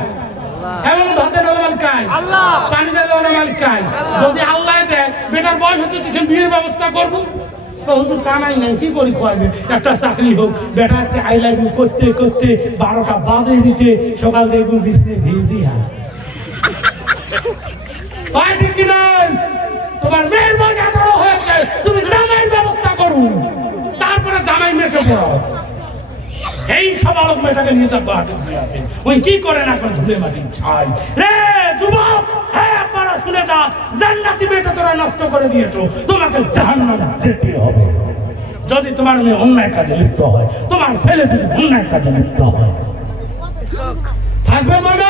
এমন ভাত দেন ওয়ালা মালিক কাই আল্লাহ পানি দেন ওয়ালা মালিক কাই যদি আল্লাহ দেয় বেটার বয়স হচ্ছে তুই বিয়ের ব্যবস্থা করব হুজুর কামাই নাই কি করি খাওয়াবে একটা চাকরি হোক বেটা একটা আই লাভ ইউ করতে করতে 12টা বাজে দিচ্ছে সকাল থেকে বিছনে ভিজি তোমার মেয়ের বয়স 18 হয়েছে তুমি জামাইয়ের ব্যবস্থা করো তারপরে জামাই মেয়েকে পড়াও এই সব আলোক মেয়েটাকে নিয়ে যাবো ওই কি করে না করে ধুলে মাটি ছাই রে যুবক হ্যাঁ আপনারা শুনে যা জান্নাতি মেয়েটা তোরা নষ্ট করে দিয়েছো তোমাকে জাহান্নামে যেতে হবে যদি তোমার মেয়ে অন্যায় কাজে লিপ্ত হয় তোমার ছেলে যদি অন্যায় কাজে লিপ্ত হয় থাকবে মানে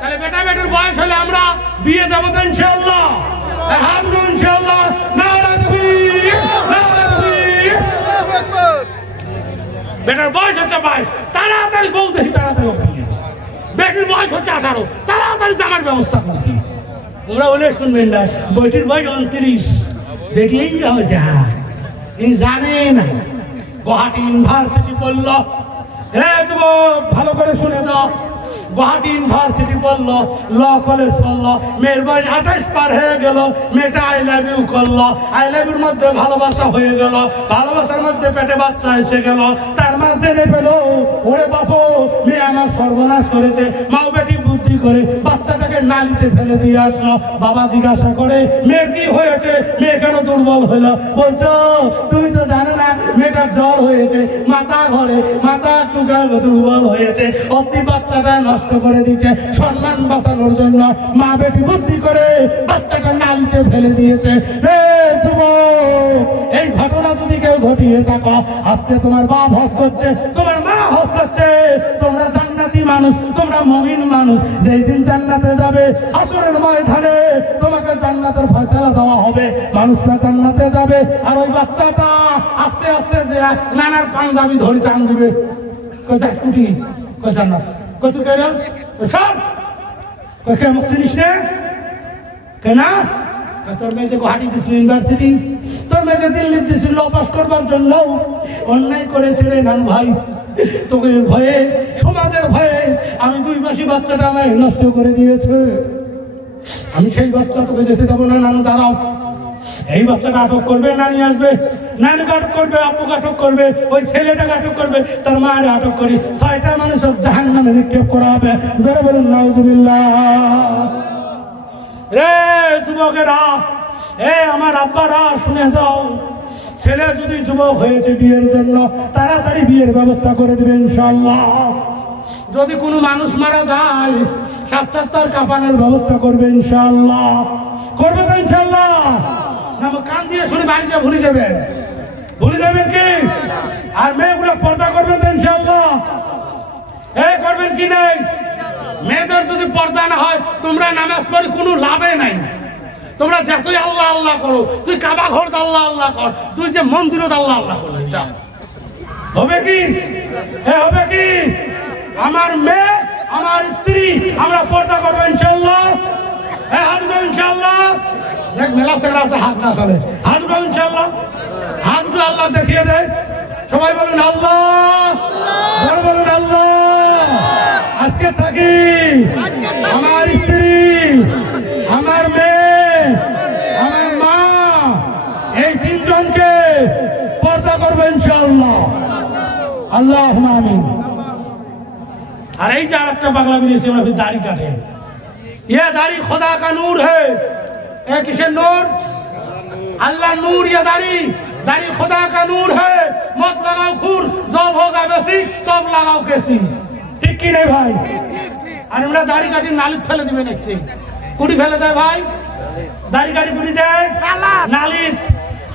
তাহলে বেটা বেটার বয়স হলে আমরা বিয়ে দেবো তো ইনশাআল্লাহ হাত দেবো ইনশাআল্লাহ নারা তাকবীর নারা তাকবীর বেটার বয়স হচ্ছে 22 তাড়াতাড়ি বউ দেখি তাড়াতাড়ি বেটির বয়স হচ্ছে 18 তাড়াতাড়ি জামার ব্যবস্থা করবি তোমরা বলে শুনবেন না বেটির বয়স 29 বেটি এই যা এই জানে না গুয়াহাটি ইউনিভার্সিটি পড়লো রে যুবক ভালো করে শুনে যাও গুয়াহাটি ইউনিভার্সিটি পড়লো ল কলেজ পড়লো মেয়ের বয়স 28 পার হয়ে গেল মেয়েটা আই লাভ ইউ করলো আই লাভ ইউর মধ্যে ভালোবাসা হয়ে গেল ভালোবাসার মধ্যে পেটে বাচ্চা এসে গেল তার মা জেনে পেল ওরে বাপু মেয়ে আমার সর্বনাশ করেছে মাও বেটি বুদ্ধি করে বাচ্চাটাকে নালিতে ফেলে দিয়ে আসলো বাবা জিজ্ঞাসা করে মেয়ের কি হয়েছে মেয়ে কেন দুর্বল হলো বলছো তুমি তো জানো না মেয়েটার জ্বর হয়েছে মাথা ঘরে মাথা টুকা দুর্বল হয়েছে অতি বাচ্চাটা নষ্ট করে দিচ্ছে সম্মান বাঁচানোর জন্য মা বেটি বুদ্ধি করে বাচ্চাটা নালিতে ফেলে দিয়েছে রে যুবক এই ঘটনা যদি কেউ ঘটিয়ে থাকো আজকে তোমার বাপ হজ করছে তোমার মা হজ করছে তোমরা জান্নাতি মানুষ তোমরা মুমিন মানুষ যেই দিন জান্নাতে যাবে হাসরের ময়দানে তোমাকে জান্নাতের ফয়সালা দেওয়া হবে মানুষটা জান্নাতে যাবে আর ওই বাচ্চাটা আস্তে আস্তে যে নানার পাঞ্জাবি ধরে টান দিবে কোথায় স্কুটি কোথায় জান্নাত কত কেন সব কে মুখ চিনিস না কেন তোর মেয়ে যে গুয়াহাটি দিছিল ইউনিভার্সিটি তোর মেয়ে যে দিল্লি দিছিল ল পাস করবার জন্য অন্যায় করেছে রে নানু ভাই তোকে ভয়ে সমাজের ভয়ে আমি 2 মাসি বাচ্চাটা আমায় নষ্ট করে দিয়েছে আমি সেই বাচ্চা তোকে যেতে দেবো না নানু দাঁড়াও এই বাচ্চাটা আটক করবে নানি আসবে নানুকে আটক করবে আব্বুকে আটক করবে ওই ছেলেটাকে আটক করবে তার মায়ের আটক করি 6টা মানুষ জাহান্নামে নিক্ষেপ করা হবে যারা বলুন নাউজুবিল্লাহ রে যুবকেরা আমার আব্বারা শুনে যাও ছেলে যদি যুবক হয়েছে বিয়ের জন্য তাড়াতাড়ি বিয়ের ব্যবস্থা করে দেবে ইনশাআল্লাহ যদি কোনো মানুষ মারা যায় 7 কাফনের ব্যবস্থা করবে ইনশাআল্লাহ করবে তো ইনশাআল্লাহ না কান দিয়ে শুনে বাড়ি যা ভুলে যাবেন কি আর মেয়েগুলো পর্দা করবেন তো ইনশাআল্লাহ করবেন কি নাই মেয়েদের যদি পর্দা না হয় তোমরা নামাজ পড়ে কোনো লাভে নাই তোমরা যতই আল্লাহ আল্লাহ করো তুই কাবা ঘর আল্লাহ আল্লাহ কর তুই যে মন্দিরত আল্লাহ আল্লাহ করবি যা হবে কি? হবে কি? আমার মেয়ে, আমার স্ত্রী, আমরা পর্দা করবো ইনশাআল্লাহ। হাত উঠাও ইনশাআল্লাহ। দেখ মেলা সেরা আছে, হাত না চলে। হাত উঠাও ইনশাআল্লাহ। হাত উঠে আল্লাহ দেখিয়ে দেয়। সবাই বলুন আল্লাহ, বলুন আল্লাহ। আজকে থাকি আমার স্ত্রী, আমার মেয়ে, আমার মা, এই তিনজনকে পর্দা করবো ইনশাআল্লাহ। আল্লাহ আমিন। আর এই যে আর একটা বাংলা বেরিয়েছে, ওরা দাড়ি কাটে। ये दाढ़ी खुदा का नूर है। किसे नूर? अल्लाह नूर। ये दाढ़ी खुदा का नूर है। मत लगाओ खूर, जब होगा बेसी तब लगाओ केसी। ठीक की नहीं भाई? আর আমরা দাড়ি কাটি নালিত ফেলে দিবেন। একটি কুড়ি ফেলে দেয় ভাই, দাড়ি কাটি কুড়ি দেয় নালিত।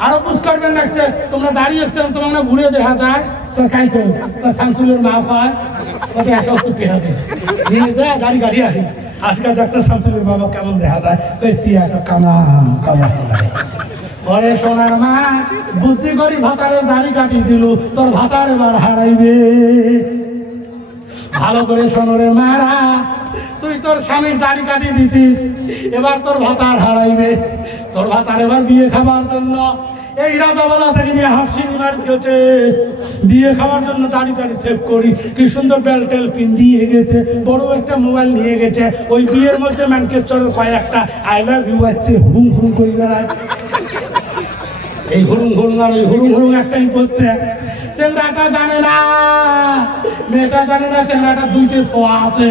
আরো পুষ করবেন না, তোমরা দাঁড়িয়ে তোমরা ঘুরে দেখা যায় তো কাই তো শামসুলের মা কয় কত 170 টাকা নিয়ে যায় দাড়ি কাটি আসি। আজকাল ডাক্তার শামসুলের বাবা কেমন দেখা যায়, পরে সোনার মা বুদ্ধি করি ভাতারের দাড়ি কাটি দিল, তোর ভাতার এবার হারাইবে। ভালো করে সোনরে মারা, তুই তোর স্বামীর দাড়ি কাটিয়ে দিছিস, এবার তোর ভাতার হারাইবে। তোর ভাতার এবার বিয়ে খাবার জন্য এই রাজাবালা থেকে নিয়ে হাসিমার গেছে, বিয়ে খাওয়ার জন্য দাড়ি টাড়ি সেভ করি, কি সুন্দর বেল টেল পিন দিয়ে গেছে, বড় একটা মোবাইল নিয়ে গেছে। ওই বিয়ের মধ্যে ম্যানচেস্টারের কয়েকটা আই লাভ ইউ আছে, হুম হুম করে বেড়ায়। এই হুরুম হুরুম আর ওই হুরুম হুরুম একটাই করছে। চেংড়াটা জানে না, মেয়েটা জানে না চেংড়াটা দুইটে ছোঁয়া আছে,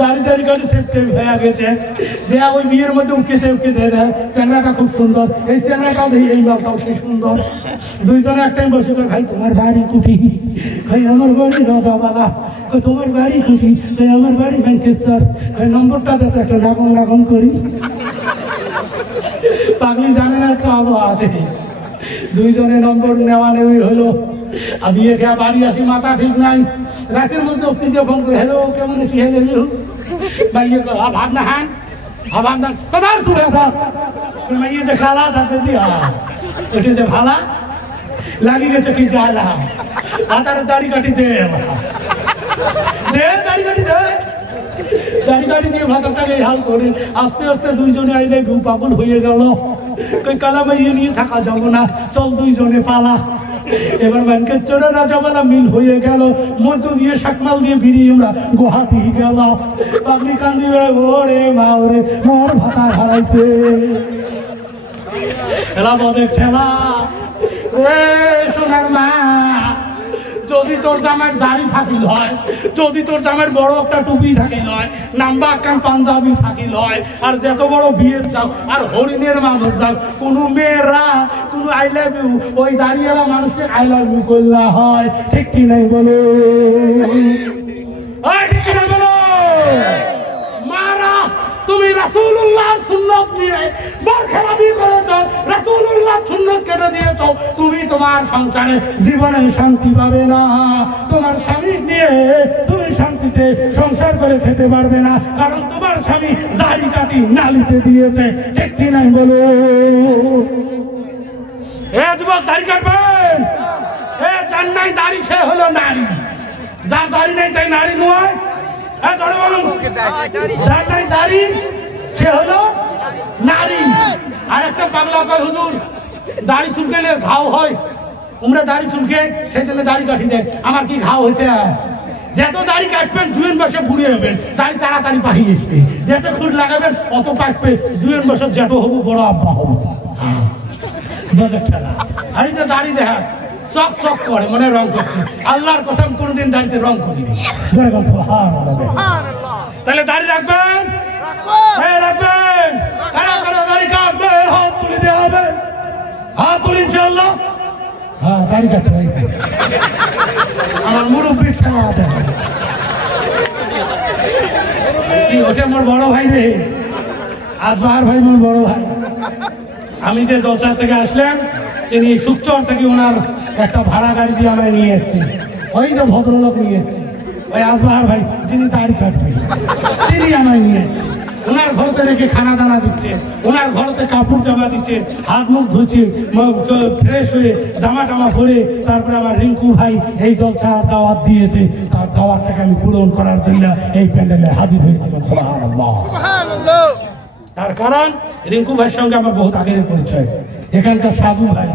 দাড়ি দাড়ি কাটি সেপ্টেম হয়ে গেছে। যে ওই বিয়ের মধ্যে উঠকে দেয় চেংড়াটা খুব সুন্দর, এই চেংড়াটাও দেখি এই লোকটাও সেই সুন্দর। দুইজনে একটাই বসে কয় ভাই তোমার বাড়ি কুটি, ভাই আমার বাড়ি রাজাবালা, কই তোমার বাড়ি কুটি, ভাই আমার বাড়ি ম্যানচেস্টার, ভাই নম্বরটা দেখো একটা লাগন করি। পাগলি জানে না চালও আছে। দুইজনে নম্বর নেওয়া নেওয়াই হলো। আমি একে বাড়ি আসি, মাথা ঠিক নাই। রাতের মধ্যে অক্তিতে ফোন করে, হ্যালো কেমন আছি, হ্যালো ভাইয়ে ভাব না হান ভাব না কদার চুড়ে থাক মাইয়ে যে খালা তাতে দিয়া ওটি যে ভালা লাগি গেছে কি জালা হাতার দাড়ি কাটি দে দাড়ি কাটি দে। দাড়ি কাটি দিয়ে ভাতারটাকে হাল করে আস্তে আস্তে দুইজনে আইলে ঘুম পাগল হয়ে গেল। কই কালা মাইয়ে নিয়ে থাকা যাবো না, চল দুইজনে পালা। এবার ম্যানচেস্টারে রাজাবালা মিল হয়ে গেল, মধ্য দিয়ে শাকমাল দিয়ে বেরিয়ে আমরা গুয়াহাটি গেলাম। পাবলিক কান্দি বেড়ায়, ওরে মা ওরে মোর ভাতা হারাইছে। খেলা বদে খেলা সোনার মা, যদি তোর জামার দাড়ি থাকিল হয়, যদি তোর জামার বড় একটা টুপি থাকিল হয়, নাম্বা একখান পাঞ্জাবি থাকিল হয়, আর যত বড় বিয়ে যাও আর হরিণের মাঝে যাও, কোন মেয়েরা কোন আই লাভ ইউ ওই দাঁড়িয়েলা মানুষকে আই লাভ ইউ করলা হয়। ঠিক কি নাই বলো? ঠিক কি নাই বলো? মারা তুমি রাসূলুল্লাহর সুন্নাত নিয়ে বরখেলাপি করেছ, রাসূলুল্লাহর সুন্নাত কেটে দিয়েছ, তুমি তোমার সংসারে জীবনে শান্তি পাবে না। তোমার স্বামী নিয়ে তুমি শান্তিতে সংসার করে খেতে পারবে না, কারণ তোমার স্বামী দাড়ি কাটি নালিতে দিয়েছে। ঠিক কি নাই বলো? যুবক দাড়ি কাটবেন, যার নাই দাড়ি সে হলো নারী, যার দাড়ি নেই তাই নারী নয়। যার নাই দাড়ি সে হলো নারী। আর একটা পাগলা কয় হুজুর দাড়ি চুলকেলে ঘাও হয়, উমরা দাড়ি চুলকে সেই জন্য দাড়ি কাটি দেয়। আমার কি ঘাও হয়েছে? যত দাড়ি কাটবেন জুয়েন বসে বুড়ে হবেন, দাড়ি তাড়াতাড়ি পাহিয়ে আসবে। যত খুঁট লাগাবেন অত পাকবে, জুয়েন বছর যেত হবো বড় আব্বা হবো। আর এই যে দাড়ি দেখা চক চক করে, মনে রং করছে। আল্লাহর কসম কোনদিন দাড়িতে রং করি। তাহলে দাড়ি রাখবেন, রাখবেন, দাড়ি কাটবেন, হাত তুলে দেওয়া হবে, হাত তুলি ইনশাআল্লাহ। হ্যাঁ দাড়ি কাটতে হয়েছে আমার মুরব্বী ওটা আমার বড় ভাই রে, আসবাহার ভাই আমার বড় ভাই। আমি যে জলসার থেকে আসলাম তিনি সুকচর থেকে ওনার একটা ভাড়া গাড়ি দিয়ে আমায় নিয়ে যাচ্ছে। ওই যে ভদ্রলোক নিয়ে যাচ্ছে, ওই আসবাহার ভাই যিনি দাড়ি কাটবে তিনি আমায় নিয়ে যাচ্ছে। ওনার ঘরতে রেখে খানা দানা দিচ্ছে, ওনার ঘরতে কাপড় জামা দিচ্ছে, হাত মুখ ধুচ্ছে, ফ্রেশ হয়ে জামা টামা পরে তারপরে আমার রিঙ্কু ভাই এই জলসা দাওয়াত দিয়েছে, তার দাওয়াতটাকে আমি পূরণ করার জন্য এই প্যান্ডেলে হাজির হয়েছিলাম। সুবহানাল্লাহ। তার কারণ রিঙ্কু ভাইয়ের সঙ্গে আমার বহুত আগের পরিচয়, এখানকার সাধু ভাই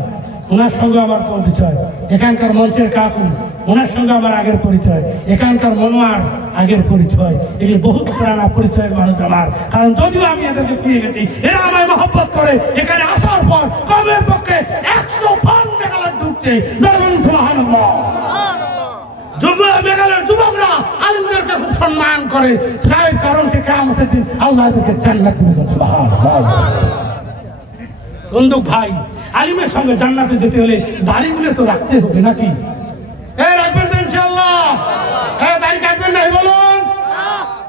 ওনার সঙ্গে আমার পরিচয়, এখানকার মঞ্চের কাকু ওনার সঙ্গে আমার আগের পরিচয়, এখানকার মনোয়ার আগের পরিচয়, এগুলি বহুত পুরানা পরিচয়ের মানুষ আমার। কারণ যদিও আমি এদেরকে পেয়ে গেছি, এরা আমায় মহব্বত করে। এখানে আসার পর কমের পক্ষে 100 পান মেঘালয় ঢুকছে। সুবহানাল্লাহ। মেঘালয়ের যুবকরা আলিমদেরকে খুব সম্মান করে, তাই কারণকে কিয়ামতের দিন আল্লাহ এদেরকে জান্নাত দিবে। সুবহানাল্লাহ। বন্ধু ভাই, আলিমের সঙ্গে জান্নাতে যেতে হলে দাড়িগুলো তো রাখতে হবে নাকি? রাখবেন তো ইনশাআল্লাহ? দাড়ি কাটবেন না বলুন?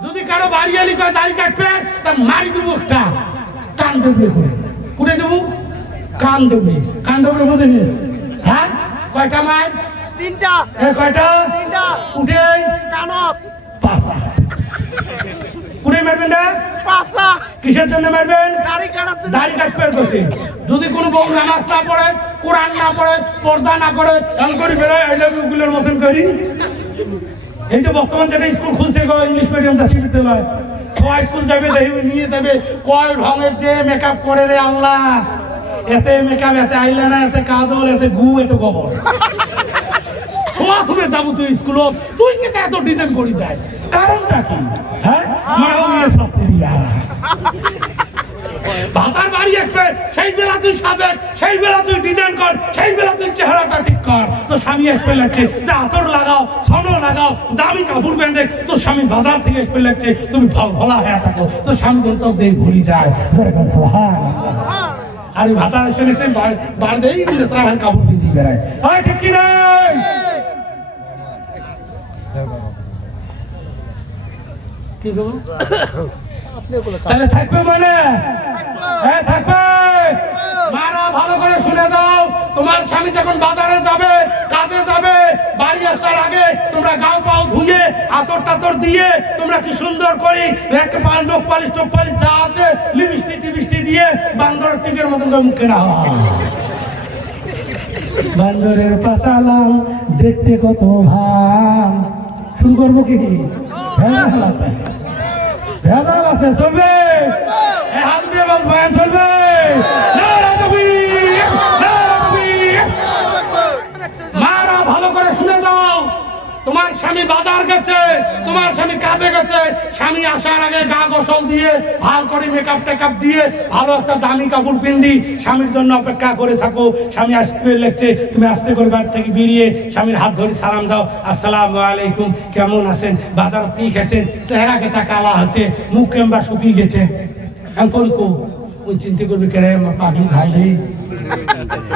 যদি কারো বাড়ি আলি কয় দাড়ি কাটবে, তা মারি দেবো একটা, কান দেবে করে দেবো, কান দেবে, কান দেবে বুঝে নিস। হ্যাঁ, কয়টা মার? 3টা। কয়টা? 3টা। উঠে কানপ 5টা। কুড়ে মারবেন না? 5টা। কিসের জন্য মারবেন? দাড়ি কাটার জন্য। দাড়ি কাটবেন করছে। যদি কোনো বউ নামাজ না পড়ে, কোরআন না পড়ে, পর্দা না করে, এমন করে বেরোয় আই লাভ ইউ গুলোর মতন করি। এই যে বর্তমান যেটা স্কুল খুলছে গো, ইংলিশ মিডিয়াম জাতীয় বিদ্যালয়, সবাই স্কুল যাবে, দেখবে নিয়ে যাবে কয় ঢঙের যে মেকআপ করে রে আল্লাহ। এতে মেকআপ, এতে আইলাইনার, এতে কাজল, এতে গু, এতে গোবর। সমাজ হলে যাবো তুই স্কুল, তুই কিন্তু এত ডিজাইন করি যায়, কারণটা কি? হ্যাঁ, ভাতার বাড়ি একটা, সেই বেলা তুই সাজে, সেই বেলা তুই ডিজাইন কর, সেই বেলা তুই চেহারাটা ঠিক কর। তো স্বামী এসে লাগছে, আতর লাগাও, সনো লাগাও, দামি কাপড় বেঁধে, তোর স্বামী বাজার থেকে এসে লাগছে, তুমি ভলা হয়ে থাকো, তোর স্বামী বলতো দেই ভুলি যায়। আর ভাতা এসে বাড়ি দেই কাপড় পিঁধি বেড়ায়, ঠিক কি নাই? তাহলে থাকবে মানে? হ্যাঁ থাকবে। মারা ভালো করে শুনে যাও, তোমার স্বামী যখন বাজারে যাবে, কাজে যাবে, বাড়ি আসার আগে তোমরা গাও পাও ধুয়ে, আতর টাতর দিয়ে, তোমরা কি সুন্দর করে নোক পালিশ টোক পালিশ যা আছে, লিপস্টিক টিপস্টিক দিয়ে বান্দরের টিকের মতন করে মুখে না হয়। বান্দরের পাশালাম দেখতে কত ভাল। শুরু করবো কি? ভেজাল আছে, ভেজাল আছে, চলবে? হাত দিয়ে বল, বয়ান চলবে? মারা ভালো করে শুনে যাও, তোমার স্বামী বাজার গেছে, তোমার স্বামী কাজে গেছে, স্বামী আসার আগে গা গোসল দিয়ে, ভালো করে মেকআপ টেকআপ দিয়ে, ভালো একটা দামি কাপড় পিন্দি স্বামীর জন্য অপেক্ষা করে থাকো। স্বামী আসতে লেগছে, তুমি আস্তে করে বাড়ি থেকে বেরিয়ে স্বামীর হাত ধরে সালাম দাও, আসসালামু আলাইকুম, কেমন আছেন, বাজার কি খেয়েছেন, চেহারা কেটা কালা হচ্ছে, মুখ কেমবা শুকিয়ে গেছে, ওই চিন্তা করবি কেড়ে আমার পাখি খাই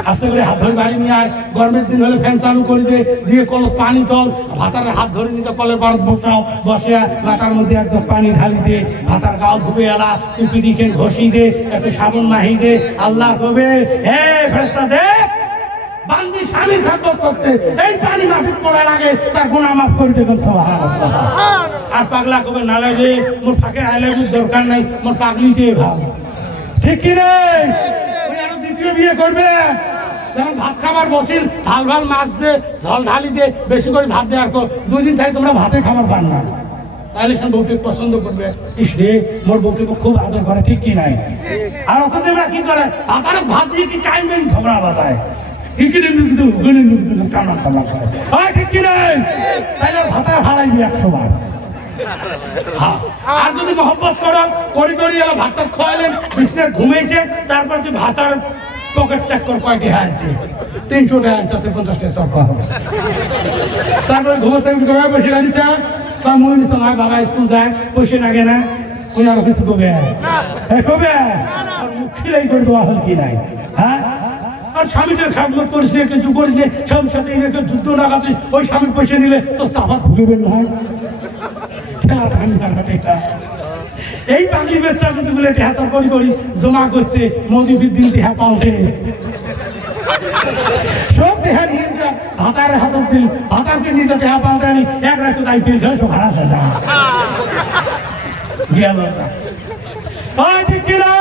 আস্তে করে হাত ধরে বাড়ি নিয়ে আয়। গরমের দিন হলে ফ্যান চালু করে দিয়ে কল পানি তল, ভাতার হাত ধরে নিচে কলের পাড় বসাও, বসে মাথার মধ্যে একদম পানি ঢালি দে, ভাতার গাও ধুবে এলা, তুই পিঠি খেন ঘষি দে, একটু সাবন মাহি দে, আল্লাহ কবে হে ফেরেশতা দে বান্দি স্বামীর খেদমত করছে, এই পানি মাটির পড়ার আগে তার গুনাহ মাফ করে দেবেন। সুবহানাল্লাহ। আর পাগলা কবে না লাগে, মোর ফাঁকে আইলাগুর দরকার নাই, মোর পাগলিতে ভাব, ঠিক কি রে? দ্বিতীয় বিয়ে করবে, যেমন ভাত খাবার বসিল, ভাল ভাল মাছ দে, ঝল ঢালি দে, বেশি করে ভাত দে, আর 2 দিন থেকে তোমরা ভাতে খাবার পান না, তাহলে সে বউটি পছন্দ করবে, ইস রে মোর বউটি খুব আদর করে, ঠিক কি নাই? আর অথচ আমরা কি করে, ভাতারে ভাত দিয়ে কি টাইম বেশি ঝগড়া বাজায়, ঠিক কি কামড়া কামড়া করে, ঠিক কি নাই? তাহলে ভাতার হারাইবি 100 বার। আর যদি মহব্বত করো, করি করি এলো ভাতটা খাওয়ালেন, বিছনে ঘুমিয়েছে, তারপর তুই ভাতার পকেট চেক কর কয়টি আনছে, 300 টাকা আনছে, 50 টাকা চক কর, তারপরে ঘুমোতে বসে গাড়িছে, মনে নিচ্ছে আমার বাবা স্কুল যায়, পয়সা লাগে না, কোন আরো কিছু কবে কবে মুখ খিলাই করে দেওয়া হল কি নাই? হ্যাঁ, আর স্বামীটার খেদমত করিস না, কিছু করিস না, স্বামীর সাথে যুদ্ধ না কাটিস, ওই স্বামীর পয়সা নিলে তো চাপা ঢুকবেন না। এই পাগলি বেচা কিছুগুলো টেহাচর করি করি জমা করছে, মোদি দিন টেহা পাল্টে সব টেহা নিয়ে যা ভাতার হাতত দিল, ভাতারকে নিজে টেহা পাল্টে আনি, এক রাত তাই ফিল সব হারা যায় গেল। ঠিক কিনা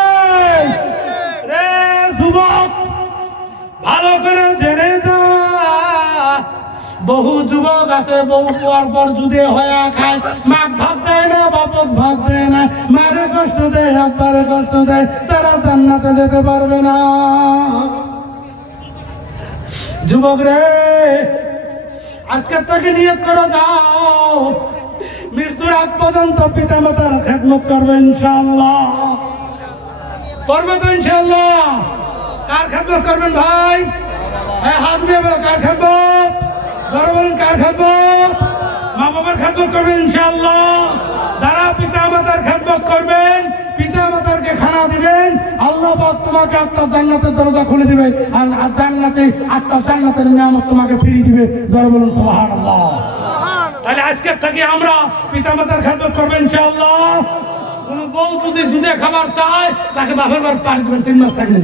রে যুবক, ভালো করে জেনে যা, বহু যুবক আছে বহু পর যুদে হয়ে খায়, মা ভাত দেয় না, বাপক ভাত দেয় না, মারে কষ্ট দেয়, আব্বারে কষ্ট দেয়, তারা জান্নাতে যেতে পারবে না। যুবক রে, আজকে তোকে নিয়ত করে যাও, মৃত্যুর আগ পর্যন্ত পিতা মাতার খেদমত করবে ইনশাআল্লাহ। করবে তো ইনশাআল্লাহ? কার খেদমত করবেন ভাই? হাত দিয়ে বলো, কার খেদমত? বড় বলেন, কার খেদমত? মা বাবার খেদমত করবেন ইনশাআল্লাহ। যারা পিতা মাতার খেদমত করবেন, পিতা মাতারকে খানা দিবেন, আল্লাহ পাক তোমাকে 8টা জান্নাতের দরজা খুলে দিবে, আর জান্নাতে 8টা জান্নাতের নিয়ামত তোমাকে ফিরিয়ে দিবে। যারা বলুন সুবহানাল্লাহ। তাহলে আজকের থেকে আমরা পিতা মাতার খেদমত করবেন ইনশাআল্লাহ। কোন বউ যদি জুদে খাবার চায়, তাকে বাপের বাড়ি পাড়ি দেবেন 3 মাস থাকলে।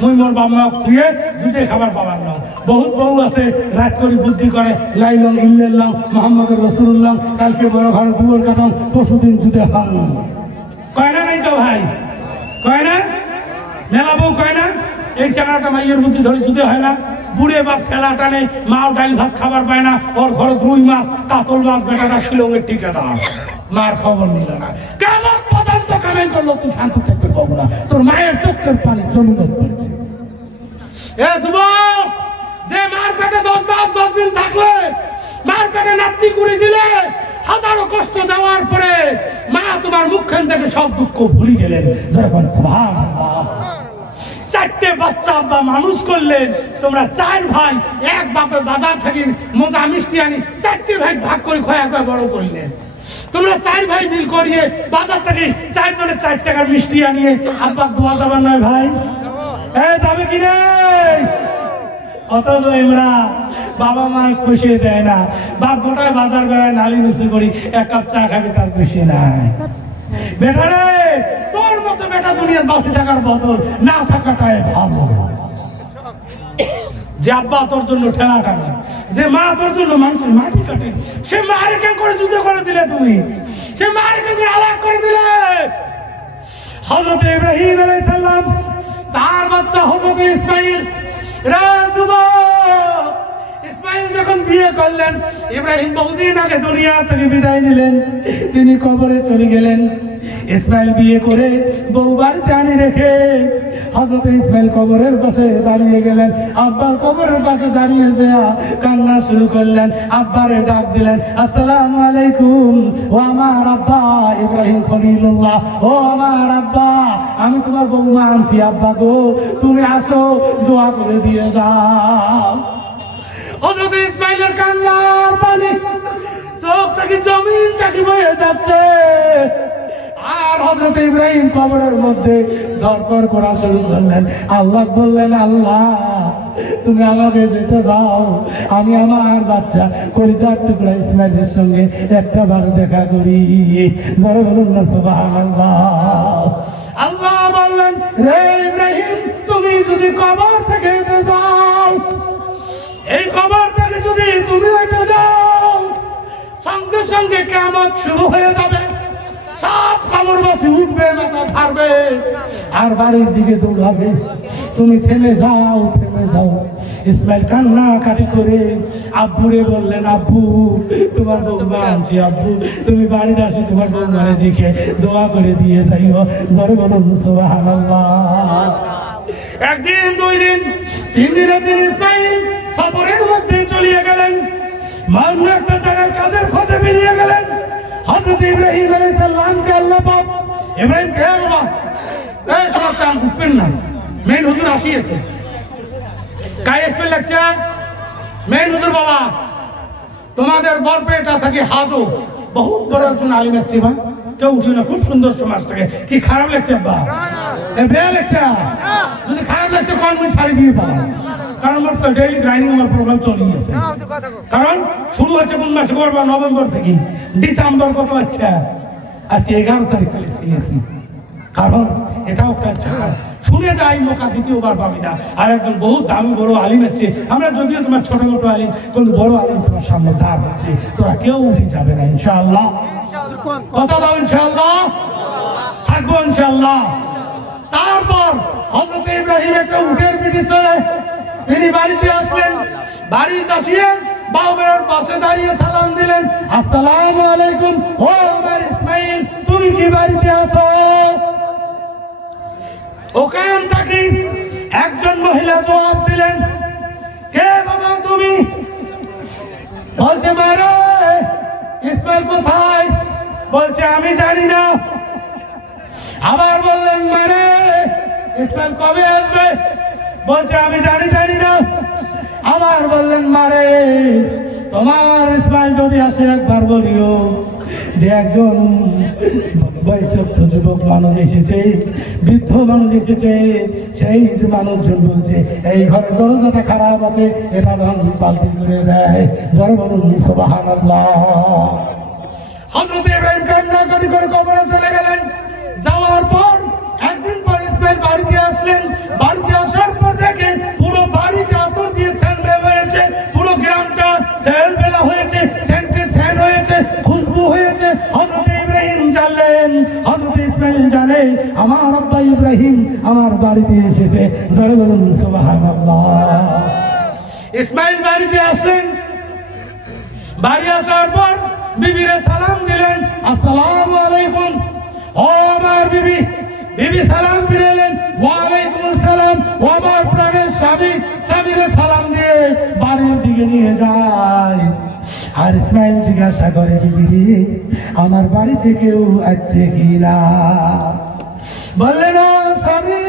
মুই মোর বাবা ধুয়ে জুদে খাবার পাবার না। বহুত বউ আছে রাত করে বুদ্ধি করে, লাইলং ইল্লাল্লাহ মুহাম্মদুর রাসূলুল্লাহ, কালকে বড় ঘর দুয়ার কাটান, পরশুদিন জুদে খান। কয় না নাই তো ভাই? কয় না? মেলা বউ কয় না? এই চাকরাটা মাইয়ের বুদ্ধি ধরে জুদে হয় না। বুড়ে বাপ ঠেলা টানে, মাও ডাইল ভাত খাবার পায় না, ওর ঘরে রুই মাছ কাতল মাছ বেটাটা শিলংয়ের ঠিকানা, মার খবর নিল না। কেমন পর্যন্ত কামাই করলো, তুই শান্তি থাকতে পাবো না, তোর মায়ের চোখের পানি জমিন পড়ছে। এ যুবক, যে মার পেটে 10 মাস 10 দিন থাকলে, মার পেটে নাতি করে দিলে, হাজারো কষ্ট দেওয়ার পরে মা তোমার মুখখান থেকে সব দুঃখ ভুলে গেলেন। যখন সুবহানাল্লাহ। 4টে বাচ্চা আব্বা মানুষ করলেন, তোমরা 4 ভাই এক বাপে বাজার থেকে মজা মিষ্টি আনি 4টে ভাই ভাগ করে খয়া খয়া বড় করলেন। তোমরা 4 ভাই মিল করিয়ে বাজার থেকে 4 জনের 4 টাকার মিষ্টি আনিয়ে আব্বা দোয়া যাবার নয় ভাই? যাবে কি না? অথচ আমরা বাবা মা খুশি দেয় না, বাপ গোটায় বাজার বেড়ায় নালি নুসি করি, 1 কাপ চা খাবি তার খুশি নাই। বেটা রে, তোর মতো বেটা দুনিয়ার বাসি থাকার বদল না থাকাটাই ভালো। যে আব্বা তোর জন্য ঠেলা টানে, যে মা তোর জন্য মানুষের মাটি কাটে, সে মারে কে করে যুদ্ধ করে দিলে, তুমি সে মারে কে করে আলাদা করে দিলে। হযরত ইব্রাহিম আলাইহিস সালাম তার বাচ্চা হযরত ইসমাঈল, ইসমাঈল যখন বিয়ে করলেন, ইব্রাহিম বহুদিন আগে দুনিয়া থেকে বিদায় নিলেন, তিনি কবরে চলে গেলেন। ইসমাঈল বিয়ে করে বউ বাড়িতে আনি রেখে হযরত ইসমাঈল কবরের পাশে দাঁড়িয়ে গেলেন। আব্বার কবরের পাশে দাঁড়িয়ে যেয়া কান্না শুরু করলেন, আব্বারে ডাক দিলেন, আসসালামু আলাইকুম, ও আমার আব্বা ইব্রাহিম খলিলুল্লাহ, ও আমার আব্বা, আমি তোমার বৌমা আনছি, আব্বা গো তুমি আসো, দোয়া করে দিয়ে যাও। হযরত ইসমাঈলের কান্নার পানি চোখ থেকে জমিন থেকে বয়ে যাচ্ছে, আর হযরত ইব্রাহিম কবরের মধ্যে ধরপর করা শুরু করলেন। আল্লাহ বললেন, আল্লাহ তুমি আমাকে যেতে দাও, আমি আমার বাচ্চা কলিজার টুকরা ইসমাঈলের সঙ্গে একটা বার দেখা করি। জোরে বলুন না সুবহানাল্লাহ। আল্লাহ বললেন, রে ইব্রাহিম, তুমি যদি কবর থেকে উঠে যাও, এই কবর থেকে যদি তুমি উঠে যাও, সঙ্গে সঙ্গে কিয়ামত শুরু হয়ে যাবে, সব কবরবাসী উঠবে, মাথা ছাড়বে আর বাড়ির দিকে দৌড়াবে। তুমি থেমে যাও, থেমে যাও। ইসমাঈল কান্না কাটি করে আব্বুরে বললেন, আব্বু তোমার বৌমা আনছি, আব্বু তুমি বাড়িতে আসো, তোমার বৌমারে দেখে দোয়া করে দিয়ে যাইও। জোরে বলুন সুবহানাল্লাহ। একদিন, 2 দিন, 3 দিনের দিন ইসমাঈল সফরের মধ্যে চলিয়ে গেলেন, অন্য একটা জায়গায় কাজের খোঁজে বেরিয়ে গেলেন। হযরত ইব্রাহিম আলাইহিস সালামকে আল্লাহ পাক, ইব্রাহিম কে বাবা, এই সব চান উঠবেন না, মেন হুজুর আসিয়েছে, কায়েস পে লেকচার, মেন হুজুর বাবা, তোমাদের বরপেটা থেকে হাজো বহুত বড় একজন আলিম আছে বা, কেউ উঠিও না, খুব সুন্দর সমাজ থেকে। কি খারাপ লাগছে বা? বেয়া লাগছে? যদি খারাপ লাগছে কোন আমি শাড়ি দিয়ে পাবো, কারণ আমার ডেইলি গ্রাইন্ডিং আমার প্রোগ্রাম চলেই আছে। কারণ শুরু হচ্ছে কোন মাসে করবো? নভেম্বর থেকে ডিসেম্বর। কত আচ্ছা, আজকে 11 তারিখ চলেছি। কারণ এটাও একটা ঝাড়, শুনে যাই মৌকা দ্বিতীয়বার পাবি না। আর একজন বহু দামি বড় আলিম হচ্ছে, আমরা যদিও তোমার ছোট মোটো আলিম, কিন্তু বড় আলিম তোমার সামনে দাঁড় হচ্ছে, তোরা কেউ উঠে যাবে না ইনশাআল্লাহ। কথা দাও ইনশাআল্লাহ। থাকবো ইনশাআল্লাহ। তারপর হযরত ইব্রাহিম একটা উটের পিঠে চড়ে তিনি বাড়িতে আসলেন। বাড়িতে আসিয়ে বাবার পাশে দাঁড়িয়ে সালাম দিলেন, আসসালামু আলাইকুম, ও আমার ইসমাইল তুমি কি বাড়িতে আছো? ওখান থেকে একজন মহিলা জবাব দিলেন, কে বাবা তুমি? বলছে মারে ইসমাইল কোথায়? বলছে আমি জানি না। আবার বললেন মারে ইসমাইল কবে আসবে? বলছে আমি জানি না। আবার বললেন মারে তোমার ইসমাইল যদি আসে একবার বলিও যে একজন বয়স্ক যুবক মানুষ এসেছে, বৃদ্ধ মানুষ এসেছে, সেই মানুষজন বলছে এই ঘরের দরজাটা খারাপ আছে, এটা ধন পাল্টি করে দেয়। যারা বলুন সুবহানাল্লাহ। হযরত ইব্রাহিম কান্নাকাটি করে কবরে চলে গেলেন। যাওয়ার পর একদিন পর ইসমাইল বাড়িতে আসলেন। বাড়িতে আসার পর দেখে পুরো বাড়িটা আতর দিয়ে স্যান্ডেল হয়েছে, পুরো গ্রামটা স্যান্ডেলা হয়েছে, সেন্টে স্যান্ড হয়েছে, খুশবু হয়েছে। হযরত ইব্রাহিম জানলেন, হযরত ইসমাইল জানে আমার আব্বা ইব্রাহিম আমার বাড়িতে এসেছে। যারা বলুন সুবহানাল্লাহ। ইসমাইল বাড়িতে আসলেন। বাড়ি আসার পর বিবিরে সালাম দিলেন, আসসালামু আলাইকুম। ও আমার বিবি। বিবি সালাম ফিরালেন, ওয়ালাইকুম আসসালাম। ও আমার প্রাণের স্বামী। স্বামীরে সালাম দিয়ে বাড়ির দিকে নিয়ে যায়। আর ইসমাইল জিজ্ঞাসা করে, বিবি আমার বাড়িতে কেউ আসছে কিনা? বললেন ও স্বামী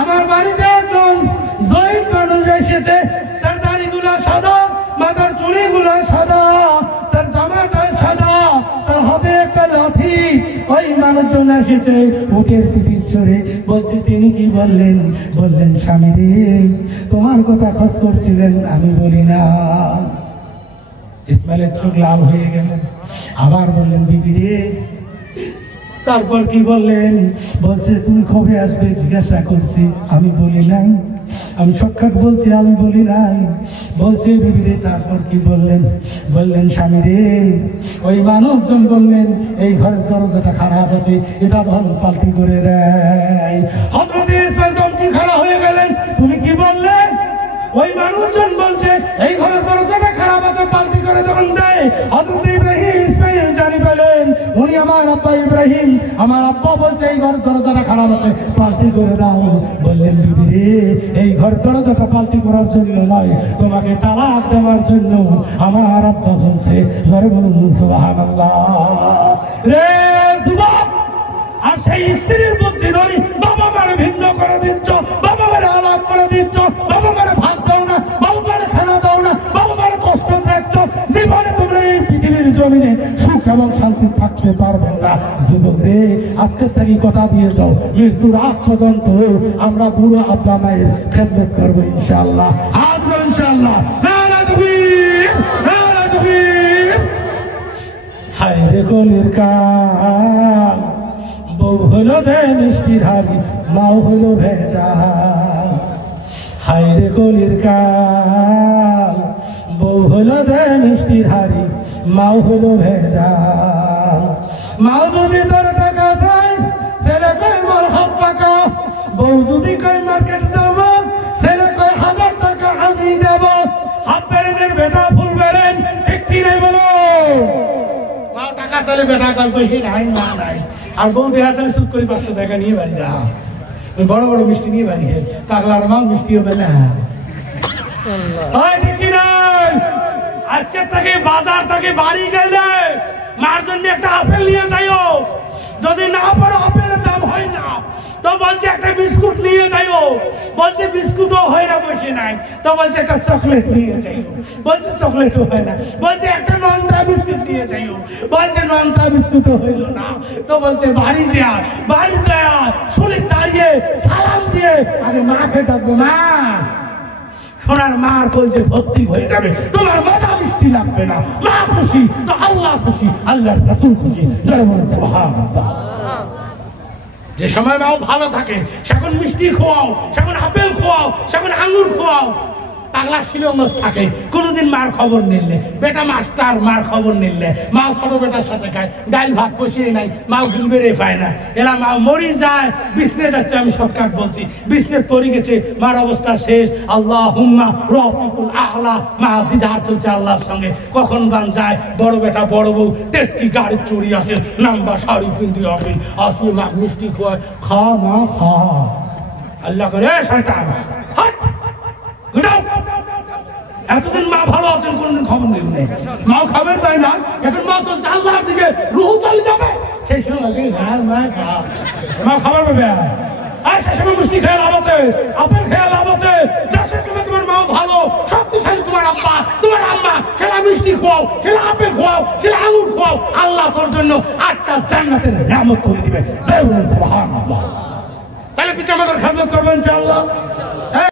আমার বাড়িতে একজন জয়ীব মানুষ এসেছে। তার দাড়িগুলো সাদা, মাথার চুড়িগুলো সাদা, তার জামাটা সাদা, তার হাতে একটা লাঠি। ওই মানুষজন এসেছে উটের পিঠির চড়ে। বলছে তিনি কি বললেন? বললেন স্বামী রে তোমার কথা খোঁজ করছিলেন, আমি বলি না। ইসমাইলের চোখ লাল হয়ে গেল। আবার বললেন বিবি রে তারপর কি বললেন? বলছে তুমি কবে আসবে জিজ্ঞাসা করছি, আমি বলি নাই। আমি শর্টকাট বলছি, আমি বলি নাই। বলছে বিবি রে তারপর কি বললেন? বললেন স্বামী রে ওই মানুষজন বললেন এই ঘরের দরজাটা খারাপ আছে, এটা ধন পাল্টি করে দেয়। হযরত ইসমাইল কি খারাপ হয়ে গেলেন, তুমি কি বললেন? ওই মানুষজন বলছে এই ঘরের দরজাটা খারাপ আছে, পাল্টি করে যখন দেয়। হযরত ইব্রাহিম ইসমাইল জানি পেলেন উনি আমার আব্বা ইব্রাহিম। আমার আব্বা বলছে এই ঘরের দরজাটা খারাপ আছে, পাল্টি করে দাও। বললেন বিবি রে এই ঘরের দরজাটা পাল্টি করার জন্য নয়, তোমাকে তালাক দেওয়ার জন্য আমার আব্বা বলছে। জোরে বলুন সুবহানাল্লাহ। রে যুবক, আর সেই স্ত্রীর বুদ্ধি ধরি বাবা মারে ভিন্ন করে দিচ্ছ, বাবা মারে আলাপ করে দিচ্ছ, বাবা মারে ভাত দাও না, বাবা মারে খানা দাও না, বাবা মারে কষ্ট দেখছ। জীবনে তোমরা এই পৃথিবীর জমিনে সুখ এবং শান্তি থাকতে পারবেন না। যুবক রে আজকের থেকে কথা দিয়ে যাও, মৃত্যুর আগ পর্যন্ত আমরা বুড়ো আব্বা মায়ের খেদমত করবো ইনশাআল্লাহ। আসবো ইনশাআল্লাহ। নারা তাকবীর, নারা তাকবীর। হায় রে কলির কাল, বউ হলো যে মিষ্টির হাড়ি, মাও হলো ভেজাল। হায় রে কলির কাল, বউ হলো যে মিষ্টির হাড়ি, মাও হলো ভেজাল। মাও যদি তোর টাকা চাই ছেলে কয় মোর হাত পাকা, বউ যদি কয় মার্কেট যাব ছেলে কয় 1000 টাকা আমি দেব। হাত বেরেনের বেটা ফুল বেরেন, ঠিক কি নাই বলো? মা টাকা চাইলে বেটা কয় পয়সা নাই, মা নাই। আর বউ দেখা চাইলে চুপ করে 500 টাকা নিয়ে বাড়ি যা, ওই বড় বড় মিষ্টি নিয়ে বাড়ি যায়। পাগলার মা মিষ্টি হবে না। ঠিক কি নাই? আজকে থেকে বাজার থেকে বাড়ি গেলে মার জন্য একটা আপেল নিয়ে যাইও। যদি না পারো আপেলের দাম হয় না তো বলছে একটা বিস্কুট নিয়ে যাইও। বলছে বিস্কুটও হয় না, বসে নাই। তো বলছে একটা চকলেট নিয়ে যাইও। বলছে চকলেটও হয় না। বলছে একটা নন্তা বিস্কুট নিয়ে যাইও। বলছে নন্তা বিস্কুটও হইল না। তো বলছে বাড়ি যা, বাড়ি দেয়া শুনে দাঁড়িয়ে সালাম দিয়ে আগে মাকে ডাকবো, মা। সোনার মার কইছে ভর্তি হয়ে যাবে, তোমার মজা মিষ্টি লাগবে না। মা খুশি তো আল্লাহ খুশি, আল্লাহর রাসূল খুশি। জয় বলুন সুবহানাল্লাহ। যে সময় মাও ভালো থাকে সেখন মিষ্টি খোয়াও, সেখন আপেল খোয়াও, সেখন আঙ্গুর খোয়াও। পাগলা ছিল থাকে, কোনোদিন মার খবর নিলে, বেটা মাস্টার মার খবর নিলে, মা ছোট বেটার সাথে খায়, ডাইল ভাত বসিয়ে নাই, মাও গিলবেরে পায় না, এরা মা মরি যায়, বিছনে যাচ্ছে, আমি শর্টকাট বলছি, বিছনে পড়ে গেছে, মার অবস্থা শেষ, আল্লাহ হুম্মা রফিকুল আহলা, মা দিদার চলছে আল্লাহর সঙ্গে, কখন বান যায়, বড় বেটা বড় বউ টেস্কি গাড়ি চুরি আসে, নাম্বার শাড়ি পিন্দি আসে, আসলে মা মিষ্টি খোয়ায়, খা মা খা, আল্লাহ করে শয়তান এতদিন মা ভালো আছেন, কোনদিন খবর নেই, মা খাবেন তাই না, এখন মা চলছে আল্লাহর দিকে, রুহ চলে যাবে, সেই সময় মা খাবার পাবে, আর সেই সময় মিষ্টি খেয়ে লাভ আছে, আপেল খেয়ে লাভ আছে, তোমার মা ভালো শক্তিশালী, তোমার আব্বা তোমার আম্মা, সেটা মিষ্টি খোয়াও, সেটা আপেল খোয়াও, সেটা আঙুর খোয়াও, আল্লাহ তোর জন্য 8টা জান্নাতের নিয়ামত করে দিবে। তাহলে পিতা মাতার খেদমত করবেন ইনশাআল্লাহ।